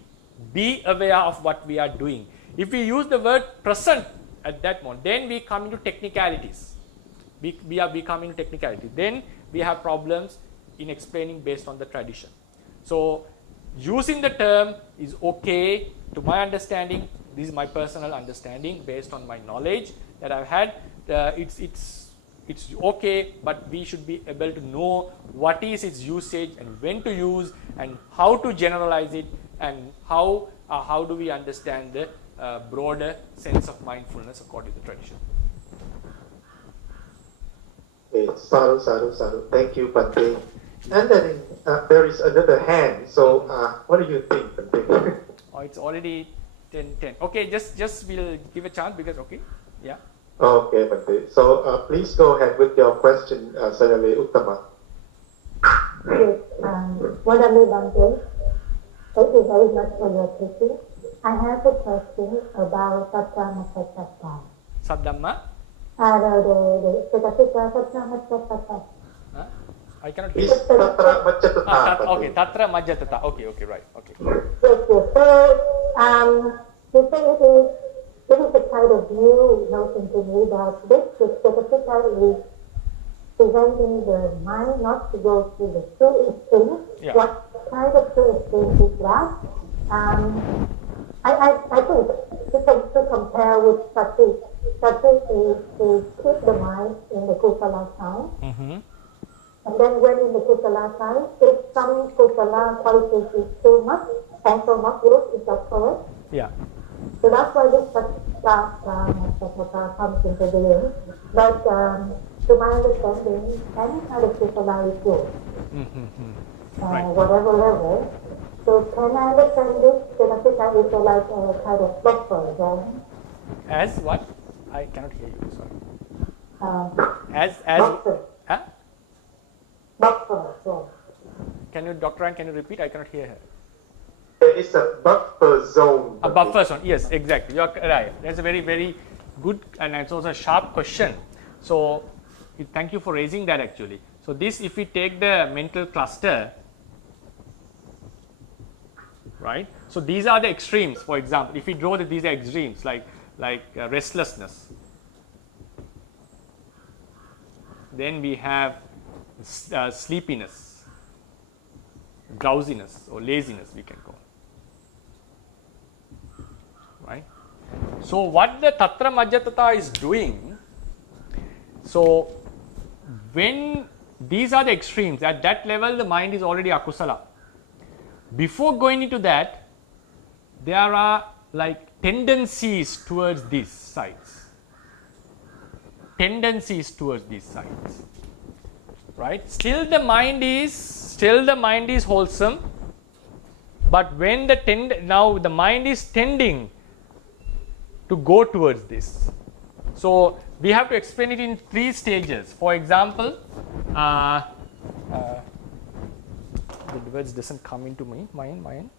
Be aware of what we are doing. If we use the word present at that moment, then we come into technicalities. We are becoming technicality. Then we have problems in explaining based on the tradition. So using the term is okay to my understanding. This is my personal understanding based on my knowledge that I've had. It's okay, but we should be able to know what is its usage and when to use and how to generalize it, and how do we understand the broader sense of mindfulness according to the tradition. Okay, sadhu. Thank you, Bhante. And then there is another hand. So what do you think, Bhante? Oh, it's already 10:10. Okay, just we'll give a chance because yeah. Okay, Bhante. So please go ahead with your question, Sayale Uttama. Yes, Wadami Bhante. Thank you very much for your teaching. I have a question about Saddhamma. Saddhamma? The Saddhamma. I cannot hear. Is Tatra Majjhattatha. Okay, Tatra Majjhattatha. Okay, right. Okay. Yes. So, you say it is a kind of new notion to me that this Saddhamma is preventing the mind not to go to the two extremes. Yeah. What kind of two extremes is that? I think to compare with sati. Sati is to keep the mind in the kusala side. And then when in the kusala side, if some kusala qualities is too much, also not good, is that correct? Yeah. So that's why this sattva comes into being. But to my understanding, any kind of kusala is good. Right. Whatever level. So can I understand this? Janapika is like a kind of buffer zone. As what? I cannot hear you. Sorry. As Buffer. huh? Buffer zone. Can you, Dr. Ann, can you repeat? I cannot hear her. It's a buffer zone. A buffer zone. Yes, exactly. You are right. That's a very, very good and it's also a sharp question. So, thank you for raising that actually. So, this if we take the mental cluster, right. So, these are the extremes. For example, if we draw that these are extremes like restlessness. Then we have sleepiness, drowsiness or laziness we can call. Right. So, what the Tatra Majjatata is doing, so when these are the extremes, at that level the mind is already akusala. Before going into that, there are like tendencies towards these sides. Tendencies towards these sides. Right? Still the mind is wholesome, but when now the mind is tending to go towards this. So we have to explain it in 3 stages. For example, the words doesn't come into my mind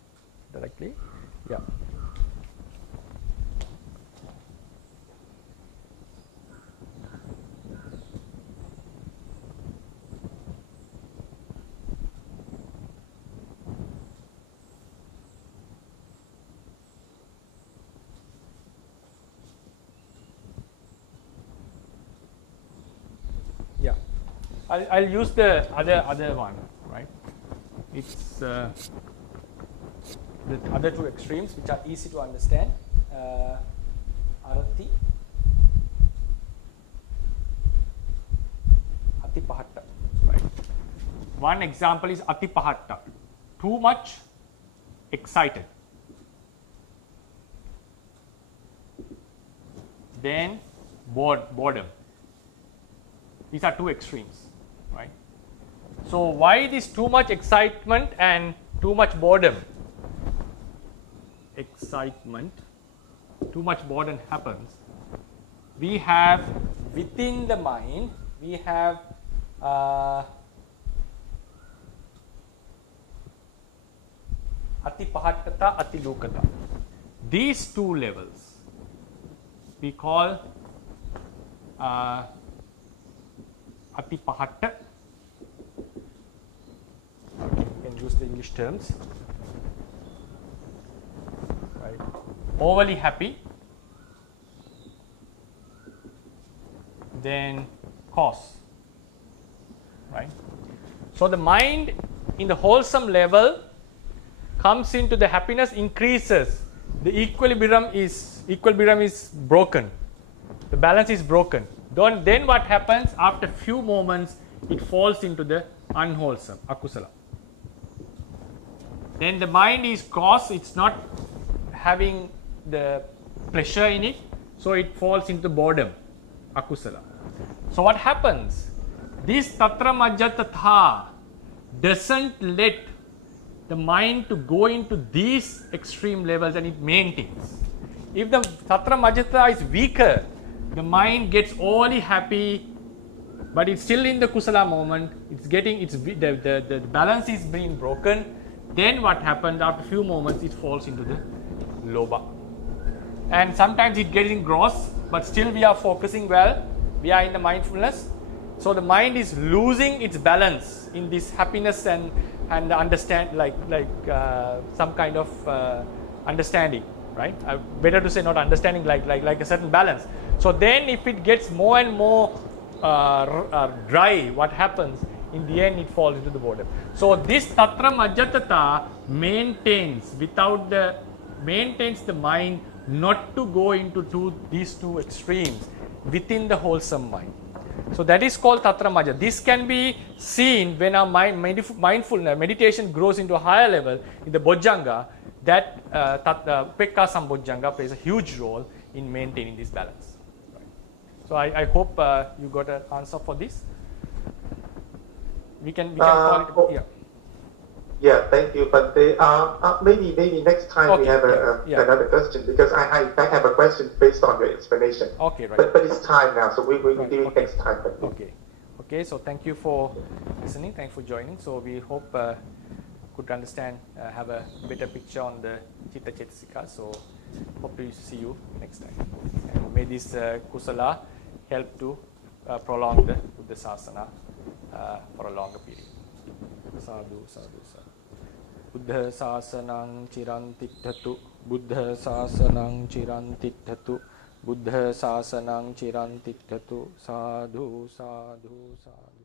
directly. Yeah. Yeah, I'll use the other one, right? It's the other 2 extremes which are easy to understand. Arati, Atipahatta, right? One example is Atipahatta, too much excited. Then boredom. These are 2 extremes, right? So why this too much excitement and too much boredom? Excitement, too much boredom happens. We have within the mind, we have Atipahattata, Atilokata. These 2 levels we call Atipahatta. Okay, you can use the English terms. Right. Overly happy. Then cause. Right. So the mind in the wholesome level comes into the happiness, increases. The equilibrium is broken. The balance is broken. Then what happens? After few moments, it falls into the unwholesome, akusala. Then the mind is cross, it's not having the pleasure in it, so it falls into boredom, akusala. So what happens? This Tatra Majjatata doesn't let the mind to go into these extreme levels and it maintains. If the Tatra Majjatata is weaker, the mind gets only happy, but it's still in the kusala moment. The balance is being broken. Then what happens after a few moments? It falls into the lobha, and sometimes it gets engrossed, but still we are focusing well. We are in the mindfulness, so the mind is losing its balance in this happiness and understand some kind of understanding, right? Better to say not understanding, like a certain balance. So then if it gets more and more dry, what happens? In the end, it falls into the bottom. So this tatra majjatata maintains the mind not to go into these two extremes within the wholesome mind. So that is called tatra majja. This can be seen when our mindfulness meditation grows into a higher level in the bojjhanga. That Upekka Sambojjhanga plays a huge role in maintaining this balance. Right. So I hope you got an answer for this. We can call it. Yeah. Yeah, thank you. But maybe next time we have another question, because I have a question based on your explanation. Okay, right. But it's time now, so we will do it next time. Okay. So thank you for listening. Thanks for joining. So we hope could understand, have a better picture on the Chitta Cetasika. So hope to see you next time. And may this kusala help to prolong the Buddha Sasana for a longer period. Sadhu, sadhu, sadhu. Buddha Sasanang Chirantiddhatu. Buddha Sasanang Chirantiddhatu. Buddha Sasanang Chirantiddhatu. Sadhu, sadhu, sadhu.